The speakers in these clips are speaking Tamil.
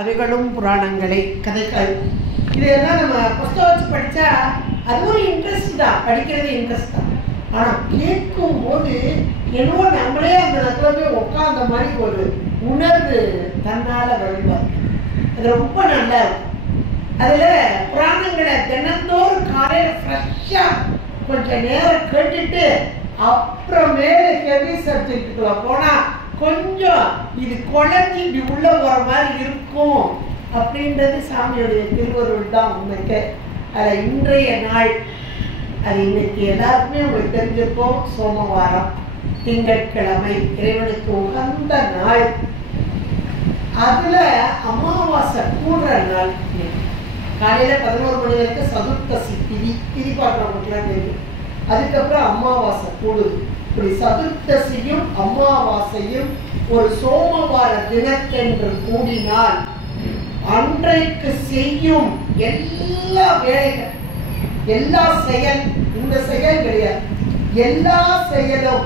அவைகளும் புராணங்களை கதைகள் இதெல்லாம் நம்ம புஸ்தகம் வச்சு படித்தா அது ஒரு இன்ட்ரெஸ்ட் தான், படிக்கிறது இன்ட்ரெஸ்ட் தான். ஆனால் கேட்கும் போது என்னவோ நம்மளே அந்த இடத்துல போய் உட்காந்த மாதிரி ஒரு உணர்வு தன்னால் வருவார். அது ரொம்ப நல்லா இருக்கும். அதில் புராணங்களை தினந்தோறும் காலையில் ஃப்ரெஷ்ஷாக கொஞ்சம் நேரம் கேட்டுட்டு அப்புறமேல ஹெவி சப்ஜெக்டுக்குள்ள போனால் கொஞ்சம் இது குழஞ்சி இப்படி உள்ள போகிற மாதிரி இருக்கும் அப்படின்றது சாமியுடைய திருவருள் தான் உண்மைக்கு. அதில் இன்றைய நாள் அது இன்னைக்கு எல்லாருக்குமே உங்களுக்கு தெரிஞ்சிருக்கும். சோமவாரம், திங்கட்கிழமை, இறைவனுக்கு உகந்த நாள். அதுல அமாவாசை கூடுற நாள். காலையில 11 மணி வரைக்கும் சதுர்த்தசி திதி பார்க்குறவங்களுக்குலாம் தெரியும். அதுக்கப்புறம் அமாவாசை கூடுது. இப்படி சதுர்த்தசியும் அமாவாசையும் ஒரு சோமவார தினத்தென்று கூடினால் அன்றைக்கு செய்யும் எல்லா வேலைகள், எல்லா செயல், இந்த செயல் கிடையாது, எல்லா செயலும்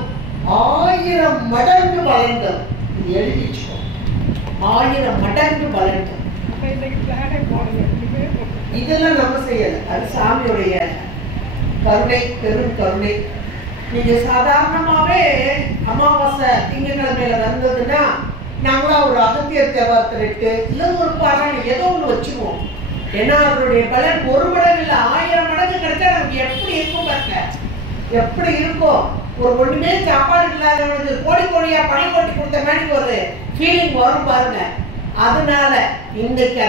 1000 மடங்கு வளர்ந்தது. இது எழுதிச்சுக்கோ, 1000 மடங்கு வளர்ந்தது. இதெல்லாம் நம்ம செய்யல, அது சாமியுடைய கருணை, பெரும் கருணை. நீங்க சாதாரணமாவே அமாவாசை திங்கட்கிழமையில வந்ததுன்னா நாங்களா ஒரு அகத்தியர் தேவாரத்திட்டு இல்லை ஒரு பாராயணம் ஏதோ ஒன்று வச்சுக்குவோம். ஏன்னா அதனுடைய பலன் ஒரு மடங்கு இல்லை 1000 மடங்கு கிடைச்சா நமக்கு எப்படி இருக்கும் பாருங்க, எப்படி இருக்கும். ஒரு ஒண்ணுமே சாப்பாடு இல்லாதவனுக்கு கோடி கோடியா பணம் கொட்டி கொடுத்த மாதிரி ஒரு ஃபீலிங் வரும் பாருங்க. அதனால இன்னைக்கு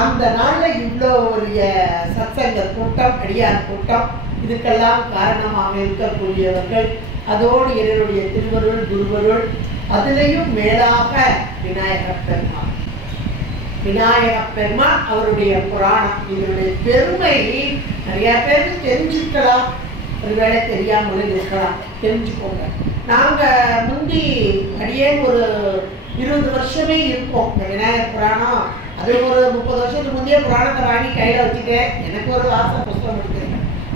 அந்த நாள்ல இவ்வளோ ஒரு சத்சங்க கூட்டம், அடியார் கூட்டம், இதுக்கெல்லாம் காரணமாக இருக்கக்கூடியவர்கள், அதோடு இறைவனுடைய திருவருள், குருவருள், அதிலையும் மேலாக விநாயகப் பெருமாள். விநாயகப் பெருமாள் அவருடைய புராணம், இதனுடைய பெருமை நிறைய பேருக்கு தெரிஞ்சுக்கலாம், ஒருவேளை தெரியாமலும் இருக்கலாம், தெரிஞ்சுக்கோங்க. நாங்க முந்தி அடியே ஒரு 20 வருஷமே இருப்போம் இந்த விநாயகர் புராணம். அது ஒரு 30 வருஷத்துக்கு முந்தைய புராணத்தை வாங்கி கையில வச்சுட்டேன். எனக்கு ஒரு ஆசை புஸ்தகம் எடுக்கிறேன்.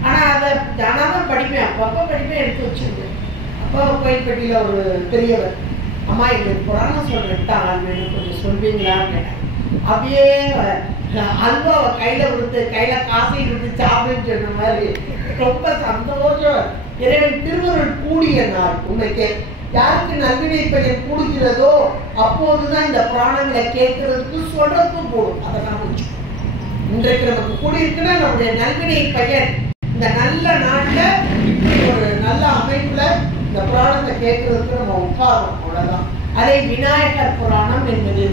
ஆனா அதை தானாதான் படிப்பேன், அப்பப்போ படிப்பேன், எடுத்து வச்சிருந்தேன். அப்போ கோயில்பட்டியில ஒரு பெரியவர், அம்மா எங்களுக்கு புராணம் சொல்றேன் வேணும், கொஞ்சம் சொல்வீங்களான்னு கேட்டேன். அப்படியே அல்வாவை கையில கொடுத்து கையில காசையும் கொடுத்து சாப்பிடுன்னு சொன்ன மாதிரி ரொம்ப சந்தோஷம். இறைவன் திருவருள் கூடிய நாள். உண்மைக்கே யாருக்கு நல்வினை பயன் கூடுகிறதோ அப்போதுதான் இந்த புராணங்களை கேட்கறதுக்கு சொல்றதுக்கும் போடும். அதை நான் வச்சுக்கணும். இன்றைக்கு நமக்கு கூடியிருக்குன்னா நம்முடைய நல்வினை பயன் இந்த நல்ல நாட்டுல இப்படி ஒரு நல்ல அமைப்புல இந்த புராணத்தை கேட்கறதுக்கு நம்ம உட்காரோம், அவ்வளவுதான். அதை விநாயகர் புராணம் என்பது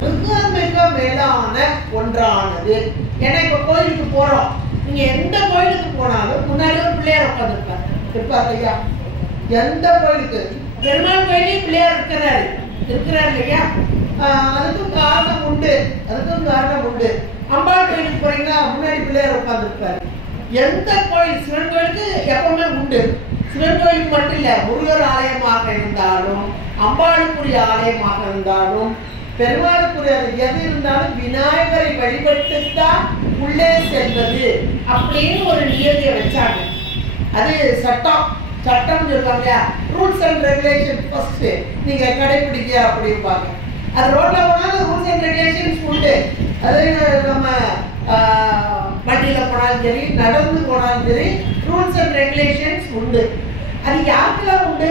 மிக மிக மேலான ஒன்றானது. ஏன்னா இப்ப கோயிலுக்கு போறோம், நீங்க எந்த கோயிலுக்கு போனாலும் முன்னாடி ஒரு பிள்ளையார் உட்காந்துருப்பாரு, இருப்பார் ஐயா. எந்த கோயிலுக்கு, பெருமாள் கோயிலையும் பிள்ளையார் இருக்கிறாரு இல்லையா? அதுக்கும் காரணம் உண்டு, அம்பாள் கோயிலுக்கு போறீங்கன்னா முன்னாடி பிள்ளையார் உட்காந்துருப்பாரு. எந்த கோயில், சிவன் கோயிலுக்கு எப்பவுமே உண்டு. சிவன் கோயிலுக்கு மட்டும் இல்ல, முருகர் ஆலயமாக இருந்தாலும், அம்பாளுக்குரிய ஆலயமாக இருந்தாலும், பெருமாளுக்குரிய எது இருந்தாலும் விநாயகரை வழிபட்டுத்தான் உள்ளே செல்வது அப்படின்னு ஒரு நியதியை வச்சாங்க. அது சட்டம் சொல்லுவாங்க, ரூல்ஸ் அண்ட் ரெகுலேஷன் ஃபர்ஸ்ட் நீங்க கடைபிடிக்க அப்படிம்பாங்க. அது ரோட்ல போனாலும் ரூல்ஸ் அண்ட் ரெகுலேஷன்ஸ் உண்டு. அது நம்ம வண்டியில போனாலும் சரி, நடந்து போனாலும் சரி, ரூல்ஸ் அண்ட் ரெகுலேஷன்ஸ் உண்டு. அது யாருக்கெல்லாம் உண்டு?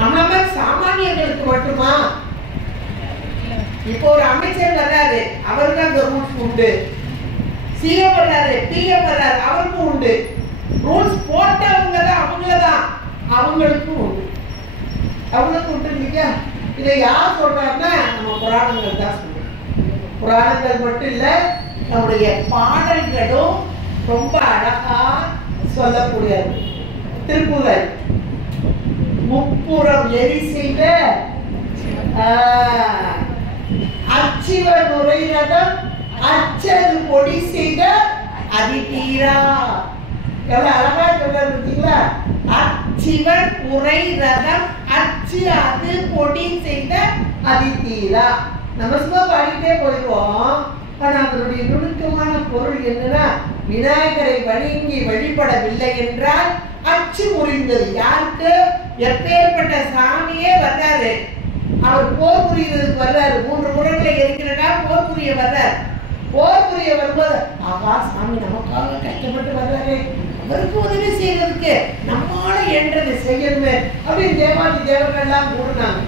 நம்ம மாதிரி சாமானியர்களுக்கு மட்டுமா? இப்போ ஒரு அமைச்சர் வர்றாரு, அவருக்கு அந்த ரூல்ஸ் உண்டு. சிஎம் வர்றாரு, பிஎம் வர்றாரு, அவருக்கும் உண்டு. ரூல்ஸ் போட்டவங்க தான், அவங்களுக்கும் உண்டு. அவங்களுக்கு உண்டு இல்லையா? இதை யார் சொல்றாருன்னா நம்ம புராணங்கள் தான் சொல்றோம். புராணங்கள் மட்டும் இல்ல, நம்முடைய பாடல்களும் ரொம்ப அழகா சொல்லக்கூடியது. திருப்புகழ் முப்புறம் எரி செய்த அச்சிவர் உரைரதம் அச்சது பொடி செய்த அதிதீரா. எவ்வளவு அழகா சொல்றாரு பார்த்தீங்களா? அச்சிவன் உரை ரதம் அச்சு அது பொடி செய்த அதிதீரா. நம்ம சும்மா பாடிட்டே போயிடுவோம். ஆனா அதனுடைய நுணுக்கமான பொருள் என்னன்னா, விநாயகரை வணங்கி வழிபடவில்லை என்றால் அச்சு முறிந்தது. யாருக்கு? எப்பேற்பட்ட சாமியே வந்தாரு, அவர் போர் புரியறதுக்கு வர்றாரு. 3 முறைகளை எரிக்கிறக்கா போர் புரிய வர்றாரு. போர் புரிய வரும்போது ஆகா சாமி நமக்காக கஷ்டப்பட்டு வர்றாரு, அவருக்கு உதவி செய்யறதுக்கு நம்மால என்றது செய்யணுமே அப்படின்னு தேவாதி தேவர்கள் எல்லாம் கூடினாங்க.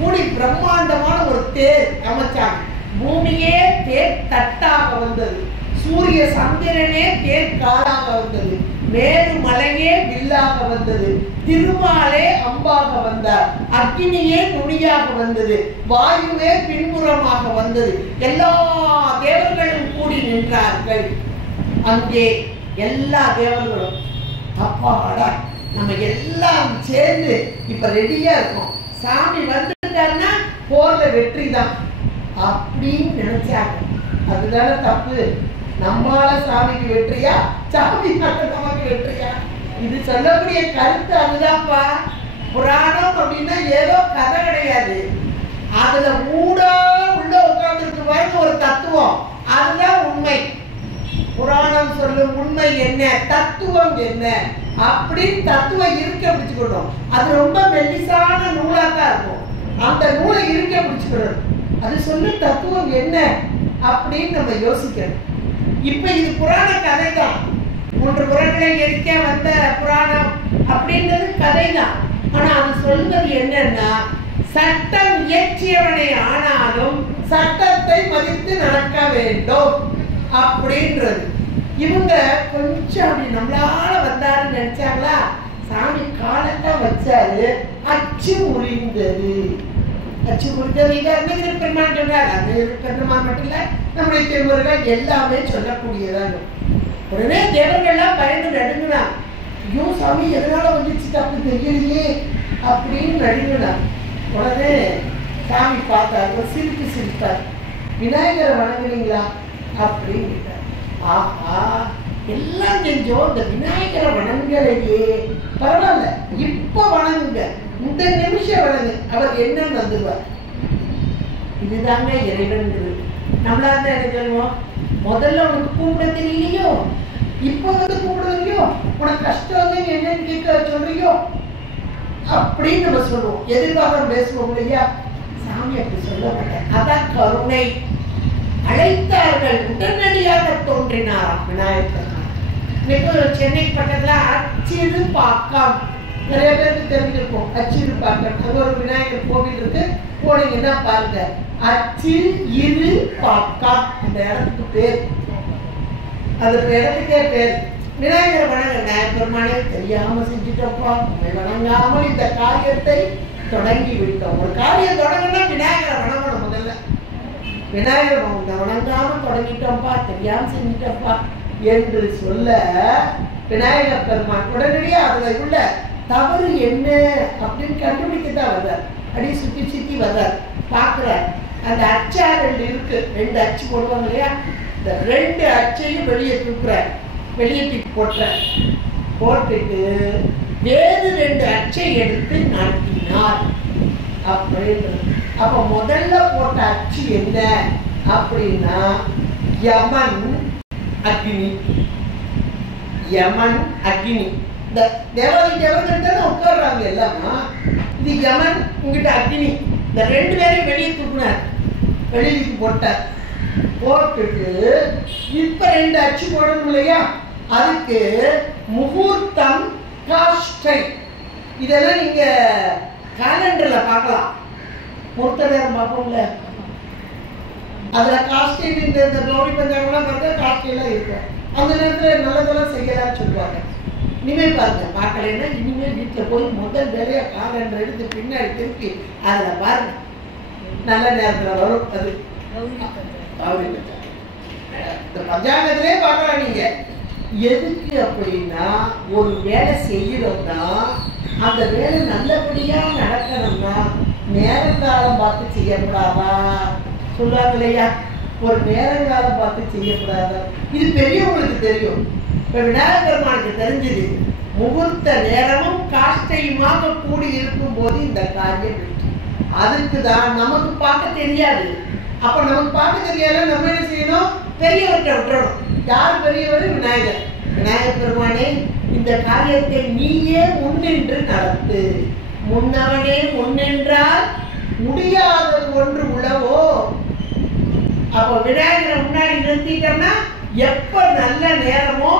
கூடி பிரம்மாண்டமான ஒரு தேர் அமைச்சாங்க. பூமியே தேர் தட்டாக வந்தது, சூரிய சந்திரனே தேர் காலாக வந்தது, மேரு மலையே வில்லாக வந்தது, திருமாலே அம்பாக வந்தார், அக்னியே நுனியாக வந்தது, வாயுவே பின்புறமாக வந்தது. எல்லா தேவர்களும் கூடி நின்றார்கள். அங்கே எல்லா தேவர்களும் அப்பாடா நம்ம எல்லாம் சேர்ந்து இப்ப ரெடியா இருக்கோம், சாமி வந்துட்டாருன்னா போர்ல வெற்றி தான் அப்படின்னு நினைச்சாங்க. அதுதானே தப்பு. நம்மால சாமிக்கு வெற்றியா, சாமி நமக்கு வெற்றியா? இது சொல்லக்கூடிய கருத்து அதுதான்ப்பா. புராணம் அப்படின்னா ஏதோ கதை கிடையாது, அதுல மூடா உள்ள உட்கார்ந்துருக்கு பாருங்க ஒரு தத்துவம், அதுதான் உண்மை. புராணம் சொல்லும் உண்மை என்ன, தத்துவம் என்ன அப்படின்னு தத்துவம் இருக்க பிடிச்சுக்கணும். அது ரொம்ப மெல்லிசான நூலா தான் இருக்கும், அந்த நூலை இருக்க பிடிச்சுக்கணும். அது சொல்லு தத்துவம் என்ன அப்படின்னு நம்ம யோசிக்கணும். இப்ப இது புராண கதை தான், 3 புறங்களை எரிக்க வந்த புராணம் அப்படின்றது கதை தான். ஆனா அது சொல்வது என்னன்னா, சட்டம் இயற்றியவனை ஆனாலும் சட்டத்தை மதித்து நடக்க வேண்டும் அப்படின்றது. இவங்க கொஞ்சம் அப்படி நம்மளால வந்தாருன்னு நினைச்சாங்களா, சாமி காலத்தான் வச்சாரு, அச்சு உரிந்தது. அச்சு உரிந்தது இதை அருணகிரி பெருமான் சொன்னார். அருணகிரி பெருமான் மட்டும் இல்ல, நம்முடைய திருமுறைகள் எல்லாமே சொல்லக்கூடியதாங்க. உடனே தேவர்கள்லாம் பயந்து நடுங்கினார். ஐயோ சாமி எதனால வந்துச்சு தப்பு தெரியலையே அப்படின்னு நடுங்கினார். உடனே சாமி பார்த்தார், ஒரு சிரிப்பு சிரித்தார். விநாயகரை வணங்குறீங்களா அப்படின்னு. ஆஹா எல்லாம் செஞ்சோம், இந்த விநாயகரை வணங்கலையே, பரவாயில்ல இப்ப வணங்குங்க, இந்த நிமிஷம் வணங்கு, அவர் என்னன்னு வந்துடுவார். இதுதாங்க இறைவன்கிறது. நம்மளா இருந்தா என்ன சொல்லுவோம், முதல்ல உனக்கு கூப்பிட தெரியலையோ, இப்ப வந்து கூப்பிடுறீங்களோ, உனக்கு கஷ்டம் என்னன்னு கேட்க சொல்றீங்களோ அப்படின்னு நம்ம சொல்லுவோம், எதிர்பார்க்க பேசுவோம் இல்லையா? சாமி அப்படி சொல்ல மாட்டேன். அதான் கருணை. அழைத்தார்கள், உடனடியாக தோன்றினார் விநாயகர். சென்னை பக்கத்துல அச்சிறு பாக்கம், நிறைய பேருக்கு தெரிஞ்சிருக்கும். அச்சிறு பாக்கம் அது ஒரு விநாயகர் கோவில் இருக்கு, போனீங்கன்னா பாருங்க. அச்சு இரு பாக்கம் அந்த இடத்துக்கு பேர், அது இடத்துக்கே பேர். விநாயகரை வணங்க, விநாயகர் பெருமானே தெரியாம செஞ்சுட்டோம்ப்பா, வணங்காமல் இந்த காரியத்தை தொடங்கி விட்டோம். ஒரு காரியம் தொடங்கினா விநாயகரை வணங்கணும். முதல்ல விநாயகர் வணங்காம தொடங்கிட்டோம்ப்பா, தெரியாம செஞ்சுட்டோம்ப்பா என்று சொல்ல, விநாயகர் பெருமான் உடனடியாக அதுல உள்ள தவறு என்ன அப்படின்னு கண்டுபிடிக்கத்தான் வர்றார். அடி சுத்தி சுத்தி வர்றார், பார்க்கிறார். அந்த அச்சா 2 இருக்கு, 2 அச்சு போடுவாங்க இல்லையா, இந்த 2 அச்சையும் வெளியே தூக்குறார், வெளியே தூக்கி போட்டுறார். போட்டுட்டு வேறு 2 அச்சை எடுத்து நாட்டினார் அப்படின்றது. அப்ப முதல்ல போட்ட அச்சு என்ன அப்படின்னா, யமன் அக்னி. யமன் அக்னி, இந்த தேவாதி தேவர்கள் தானே உட்கார்றாங்க எல்லாமா. இது யமன், உங்ககிட்ட அக்னி, இந்த 2 பேரையும் வெளியே தூக்குனார், வெளியே போட்டார். போட்டுட்டு இப்ப 2 அச்சு போடணும் இல்லையா, அதுக்கு முகூர்த்தம் காஷ்டை இதெல்லாம் நீங்க காலண்டர்ல பார்க்கலாம். முகூர்த்த நேரம் பார்ப்போம்ல, அதுல காஷ்டை இந்த கௌரி பஞ்சாங்கெல்லாம் பார்த்தா காஷ்டையெல்லாம் இருக்கு. அந்த நேரத்தில் நல்லதெல்லாம் செய்யலாம்னு சொல்லுவாங்க. இனிமேல் பாருங்க, பார்க்கலைன்னா இனிமேல் வீட்டில் போய் முதல் வேலையா காலண்டர் எடுத்து பின்னாடி திருப்பி அதில் பாருங்க, நல்ல நேரத்தில் வரும். அது இந்த பஞ்சாங்கத்திலே பார்க்கலாம் நீங்க. எதுக்கு அப்படின்னா, ஒரு வேலை செய்யறோம்னா அந்த வேலை நல்லபடியா நடக்கணும்னா நேரங்காலம் பார்த்து செய்யக்கூடாதா சொல்லுவாங்க இல்லையா, ஒரு நேரங்காலம் பார்த்து செய்யக்கூடாதா. இது பெரியவங்களுக்கு தெரியும். இப்ப விநாயகர் பெருமானுக்கு தெரிஞ்சது, முகூர்த்த நேரமும் காஷ்டையுமாக கூடி இருக்கும் போது இந்த காரியம் வெற்றி. அதுக்குதான் நமக்கு பார்க்க தெரியாது. அப்ப நமக்கு பார்க்க தெரியாத நம்ம என்ன செய்யணும், பெரியவர்கிட்ட விட்டுறணும். யார் பெரியவர்? விநாயகர். விநாயகர் பெருமானே, இந்த காரியத்தை நீயே முன்னின்று நடத்து. முன்னவனே முன்னின்றால் முடியாதது ஒன்று உளவோ. அப்போ விநாயகரை முன்னாடி நிறுத்திட்டோம்னா எப்ப நல்ல நேரமோ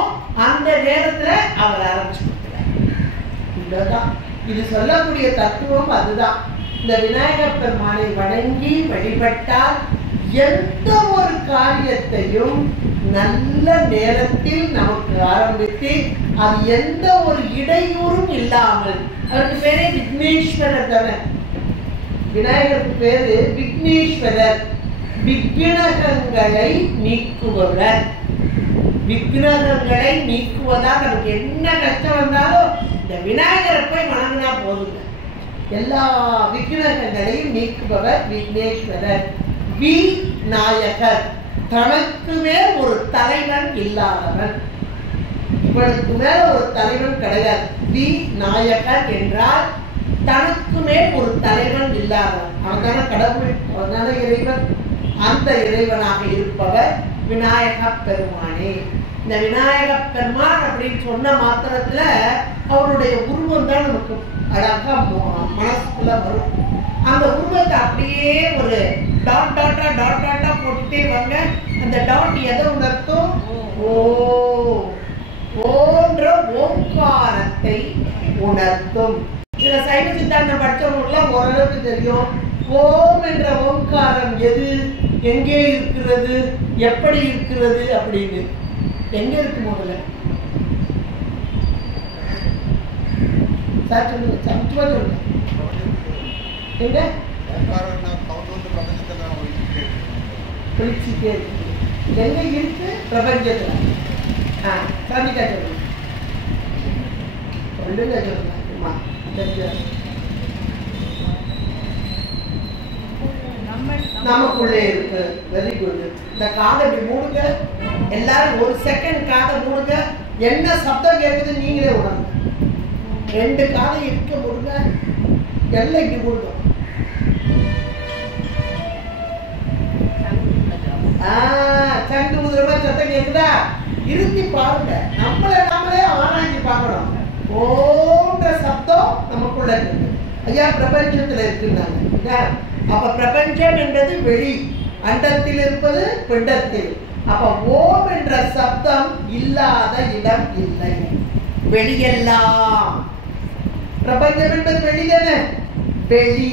அந்த நேரத்துல அவர் ஆரம்பிச்சு கொடுக்கிறார். இது சொல்லக்கூடிய தத்துவம் அதுதான். இந்த விநாயகர் பெருமானை வணங்கி வழிபட்டால் எந்த ஒரு காரியத்தையும் நல்ல நேரத்தில் நமக்கு ஆரம்பித்து அது எந்த ஒரு இடையூறும் இல்லாமல், அவருக்கு பேரே விக்னேஸ்வரர் தானே, விநாயகருக்கு பேரு விக்னேஸ்வரர், விக்னங்களை நீக்குபவர். விக்னங்களை நீக்குவதா நமக்கு என்ன கஷ்டம் வந்தாலும் இந்த விநாயகரை போய் வணங்கினா போதுங்க, எல்லா விக்னங்களையும் நீக்குபவர் விக்னேஸ்வரர். விநாயகர் தனக்கு மேல் ஒரு தலைவன் இல்லாதவன், இவனுக்கு மேல ஒரு தலைவன் கிடையாது. விநாயகர் என்றால் தனக்கு மேல் ஒரு தலைவன் இல்லாதவன், அவன்தான கடவுள், அவன்தான இறைவன். அந்த இறைவனாக இருப்பவர் விநாயக பெருமானே. இந்த விநாயக பெருமான் அப்படின்னு சொன்ன மாத்திரத்துல அவருடைய உருவம் தான் நமக்கு அழகா மனசுக்குள்ள வரும். அந்த உருவத்தை அப்படியே ஒரு டாட் டாட்டா டாட் டாட்டா போட்டுட்டே வாங்க. அந்த டாட் எதை உணர்த்தும்? ஓன்ற ஓங்காரத்தை உணர்த்தும். இதுல சைவ சித்தாந்தம் படிச்சவங்களுக்கு ஓரளவுக்கு தெரியும். ஓம் என்ற ஓங்காரம் எது, எங்கே இருக்கிறது, எப்படி இருக்கிறது அப்படின்னு. எங்க இருக்கு முதல்ல சொல்லுங்க. எங்க எங்க இருக்கு? பிரபஞ்சத்துல. சாமிக்கா சொல்லுங்க, சொல்லுங்க சொல்லுங்க. நமக்குள்ளே இருக்கு. Very good. இந்த காதை மூடுங்க எல்லாரும், ஒரு செகண்ட் காதை மூடுங்க. என்ன சப்தம் கேட்குது நீங்களே உணருங்க. 2 காதை இருக்க மூடுங்க, எல்லாம் இங்க மூடுங்க. சங்கு முதிரமா சத்தம் கேட்குதா? இருத்தி பாருங்க. நாமளே ஆராய்ச்சி பார்க்கணும். ஓன்ற சப்தம் நமக்குள்ள இருக்கு. ஐயா பிரபஞ்சத்துல இருக்குன்னாங்க. அப்ப பிரபஞ்சம் என்றது வெளி, அண்டத்தில் இருப்பது பிண்டத்தில். அப்ப ஓம் என்ற சப்தம் இல்லாத இடம் இல்லை. வெளியெல்லாம் பிரபஞ்சம் என்பது வெளிதானே, வெளி.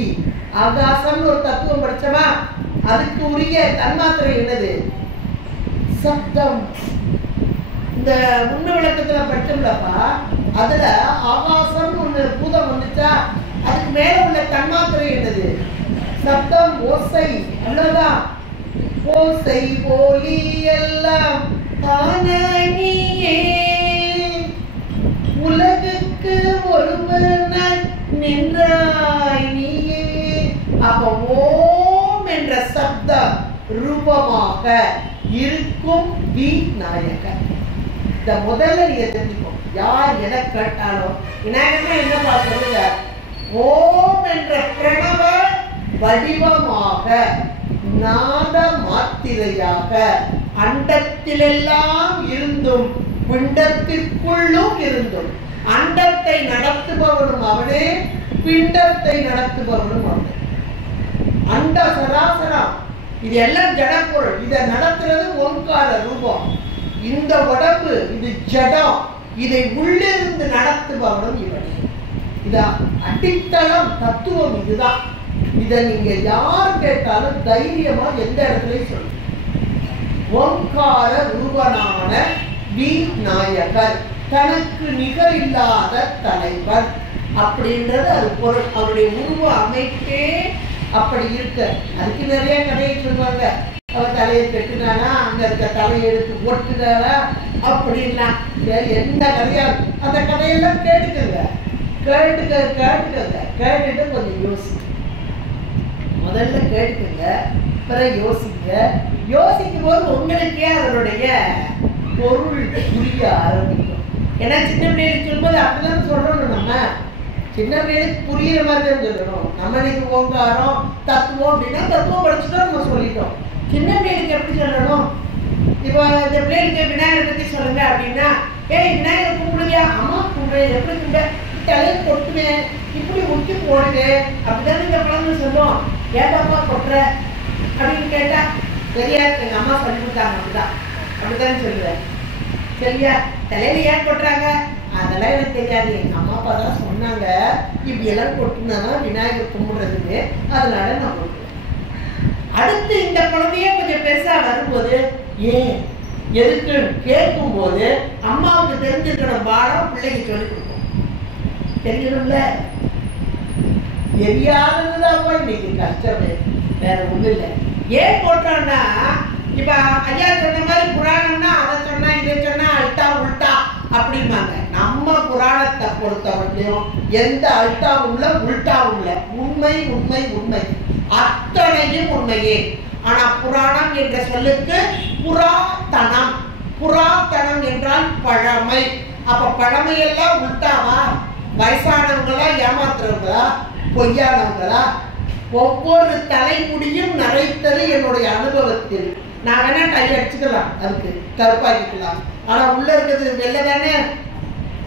ஆகாசம் ஒரு தத்துவம் படிச்சமா, அதுக்கு உரிய தன்மாத்திரை என்னது? சப்தம். இந்த முன்ன விளக்கத்துல படிச்சோம்லப்பா, அதுல ஆகாசம் ஒண்ணு பூதம் வந்துச்சா, அதுக்கு மேல உள்ள தன்மாத்திரை என்னது? சப்தம், ஓசை. அவ்வளவுதான். ஓசை போலி எல்லாம் ஆனனியே, உலகுக்கு ஒருவனாய் நின்றாய் நீயே. அப்ப ஓம் என்ற சப்த ரூபமாக இருக்கும் விநாயகர். இந்த முதல்ல நீங்க தெரிஞ்சுக்கோ. யார் எதை கேட்டாலும் விநாயகர் என்னப்பா சொல்லுங்க? ஓம் என்ற பிரணவ வடிவமாக, நாத மாத்திரையாக, அண்டத்திலெல்லாம் இருந்தும் பிண்டத்திற்குள்ளும் இருந்தும், அண்டத்தை நடத்துபவனும் அவனே, பிண்டத்தை நடத்துபவனும் அவனே. அண்ட சராசரம் இது எல்லாம் ஜடப்பொருள். இதை நடத்துறது ஓங்கார ரூபம். இந்த உடம்பு இது ஜடம், இதை உள்ளிருந்து நடத்துபவனும் இவனே. இதான் அடித்தளம், தத்துவம் இதுதான். இதை நீங்க யார் கேட்டாலும் தைரியமா எந்த இடத்துலயும் சொல்லுங்க. ஓங்கார ரூபனான விநாயகர், தனக்கு நிகர் இல்லாத தலைவர் அப்படின்றது அது பொருள். அவருடைய உருவ அமைப்பே அப்படி இருக்க. அதுக்கு நிறைய கதையை சொல்லுவாங்க. அவர் தலையை கட்டுனானா, அங்க இருக்க தலையை எடுத்து ஒட்டுனாரா அப்படின்னா, எந்த கதையா அந்த கதையெல்லாம் கேட்டுக்கங்க. கேட்டுட்டு கொஞ்சம் யோசிங்க. முதல்ல கேட்டுக்கங்க, பிறகு யோசிங்க. யோசிக்கும் போது உங்களுக்கே அதனுடைய பொருள் புரிய ஆரம்பிக்கும். ஏன்னா சின்ன பிள்ளைகளுக்கு சொல்லும்போது அப்படிதான் சொல்லணும். நம்ம சின்ன பிள்ளைகளுக்கு புரியுற மாதிரி தான் சொல்லணும். நம்ம இன்னைக்கு ஓங்காரம் தத்துவம் அப்படின்னா தத்துவம் படிச்சுட்டோம், நம்ம சொல்லிட்டோம். சின்ன பிள்ளைகளுக்கு எப்படி சொல்லணும்? இப்போ இந்த பிள்ளைகளுக்கு விநாயகரை பத்தி சொல்லுங்க அப்படின்னா, ஏய் விநாயகர் கும்பிடுவியா? அம்மா கும்பிடு. எப்படி கும்பிட? தலையை கொட்டுவேன், இப்படி உச்சி போடுவேன், அப்படிதான் இந்த குழந்தை சொல்லுவோம். ஏன் பாப்பா கொட்டுற அப்படின்னு கேட்டா தெரியாது, எங்க அம்மா சொல்லி கொடுத்தாங்க, அப்படிதான் அப்படித்தானே சொல்லுவேன். சரியா? தலையில ஏன் கொட்டுறாங்க அதெல்லாம் எனக்கு தெரியாது, எங்க அம்மா அப்பா தான் சொன்னாங்க இப்படி எல்லாம் கொட்டுனாதான் விநாயகர் கும்பிடுறதுன்னு, அதனால நான் கொட்டுவேன். அடுத்து இந்த குழந்தைய கொஞ்சம் பெருசா வரும்போது ஏன் எதுக்கு கேட்கும் போது அம்மாவுக்கு தெரிஞ்சிருக்கிற பாடம் பிள்ளைக்கு சொல்லி கொடுக்கும். தெரியணும்ல, தெரியாததுதான்ப்பா இன்னைக்கு கஷ்டமே, வேற ஒண்ணு இல்லை. ஏன் போட்டோம்னா இப்ப ஐயா சொன்ன மாதிரி புராணம்னா அதை சொன்னா இதை சொன்னா அல்ட்டா உல்ட்டா அப்படிம்பாங்க. நம்ம புராணத்தை பொறுத்தவரையும் எந்த அல்ட்டாவும் இல்லை உல்ட்டாவும் இல்லை, உண்மை உண்மை உண்மை அத்தனையும் உண்மையே. ஆனா புராணம் என்ற சொல்லுக்கு புராதனம், புராதனம் என்றால் பழமை. அப்ப பழமையெல்லாம் உல்ட்டாவா? வயசானவங்களா ஏமாத்துறவங்களா பொய்யானவங்களா? ஒவ்வொரு தலைமுடியும் நரைத்தது என்னுடைய அனுபவத்தில். நான் வேணா டை அடிச்சுக்கலாம், அதுக்கு கருப்பாக்கிக்கலாம். ஆனா உள்ள இருக்கிறது வெள்ளை தானே,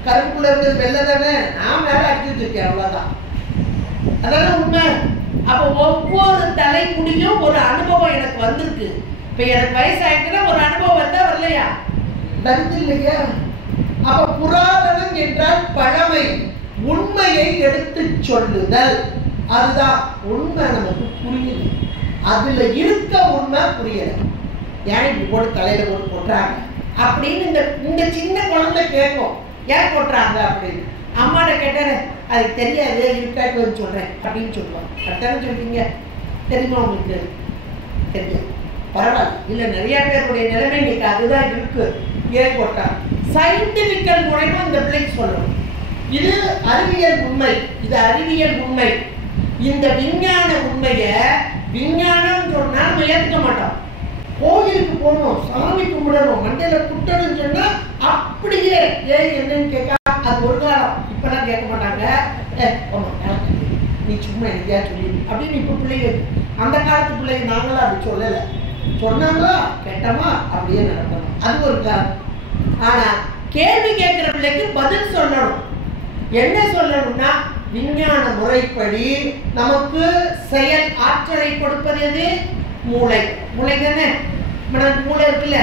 கருப்புக்குள்ள இருக்கிறது வெள்ளை தானே, நான் வேற அடிச்சு வச்சிருக்கேன், அவ்வளவுதான். அதான உண்மை. அப்ப ஒவ்வொரு தலைமுடியும் ஒரு அனுபவம் எனக்கு வந்திருக்கு. இப்ப எனக்கு வயசாயிட்டுன்னா ஒரு அனுபவம் வந்தா வரலையா? வருது இல்லையா? அப்ப புராதனம் என்றால் பழமை, உண்மையை எடுத்து சொல்லுதல். அதுதான் உண்மை. நமக்கு புரியுது, அதுல இருக்க உண்மை புரியல. ஏன் இப்படி போட்டு தலையில போட்டு போட்டுறாங்க அப்படின்னு இந்த சின்ன குழந்தை கேட்கும், ஏன் போட்டுறாங்க அப்படின்னு. அம்மாட்ட கேட்டாரு, அதுக்கு தெரியாது, இருக்காட்டு சொல்றேன் அப்படின்னு சொல்லுவாங்க. கரெக்டான சொல்றீங்க. தெரியுமா உங்களுக்கு? தெரியும், பரவாயில்ல. இல்ல நிறைய பேருடைய நிலைமை இன்னைக்கு அதுதான் இருக்கு. ஏன் போட்டாங்க? சயின்டிபிக்கல் முறைமா இந்த பிள்ளைக்கு சொல்லணும். இது அறிவியல் உண்மை, இது அறிவியல் உண்மை. இந்த விஞ்ஞான உண்மைய விஞ்ஞானம் சொன்னா நம்ம ஏத்துக்க மாட்டோம். கோயிலுக்கு போகணும், சாமி கும்பிடணும், மண்டையில குட்டணும் சொன்னா அப்படியே ஏன் என்னன்னு கேட்க அது ஒரு காலம். இப்பெல்லாம் கேட்க மாட்டாங்க, நீ சும்மா எங்கேயா சொல்லி அப்படின்னு. இப்ப பிள்ளைங்க, அந்த காலத்து பிள்ளைங்க நாங்களும் அது சொல்லலை, சொன்னாங்களா கேட்டோமா அப்படியே நடக்கணும், அது ஒரு காலம். ஆனா கேள்வி கேட்கிற பிள்ளைக்கு பதில் சொல்லணும். என்ன சொல்லணும்னா விஞ்ஞான முறைப்படி நமக்கு செயல் ஆற்றலை கொடுப்பது எது? மூளை. மூளை தானே, நமக்கு மூளை இருக்குல்ல,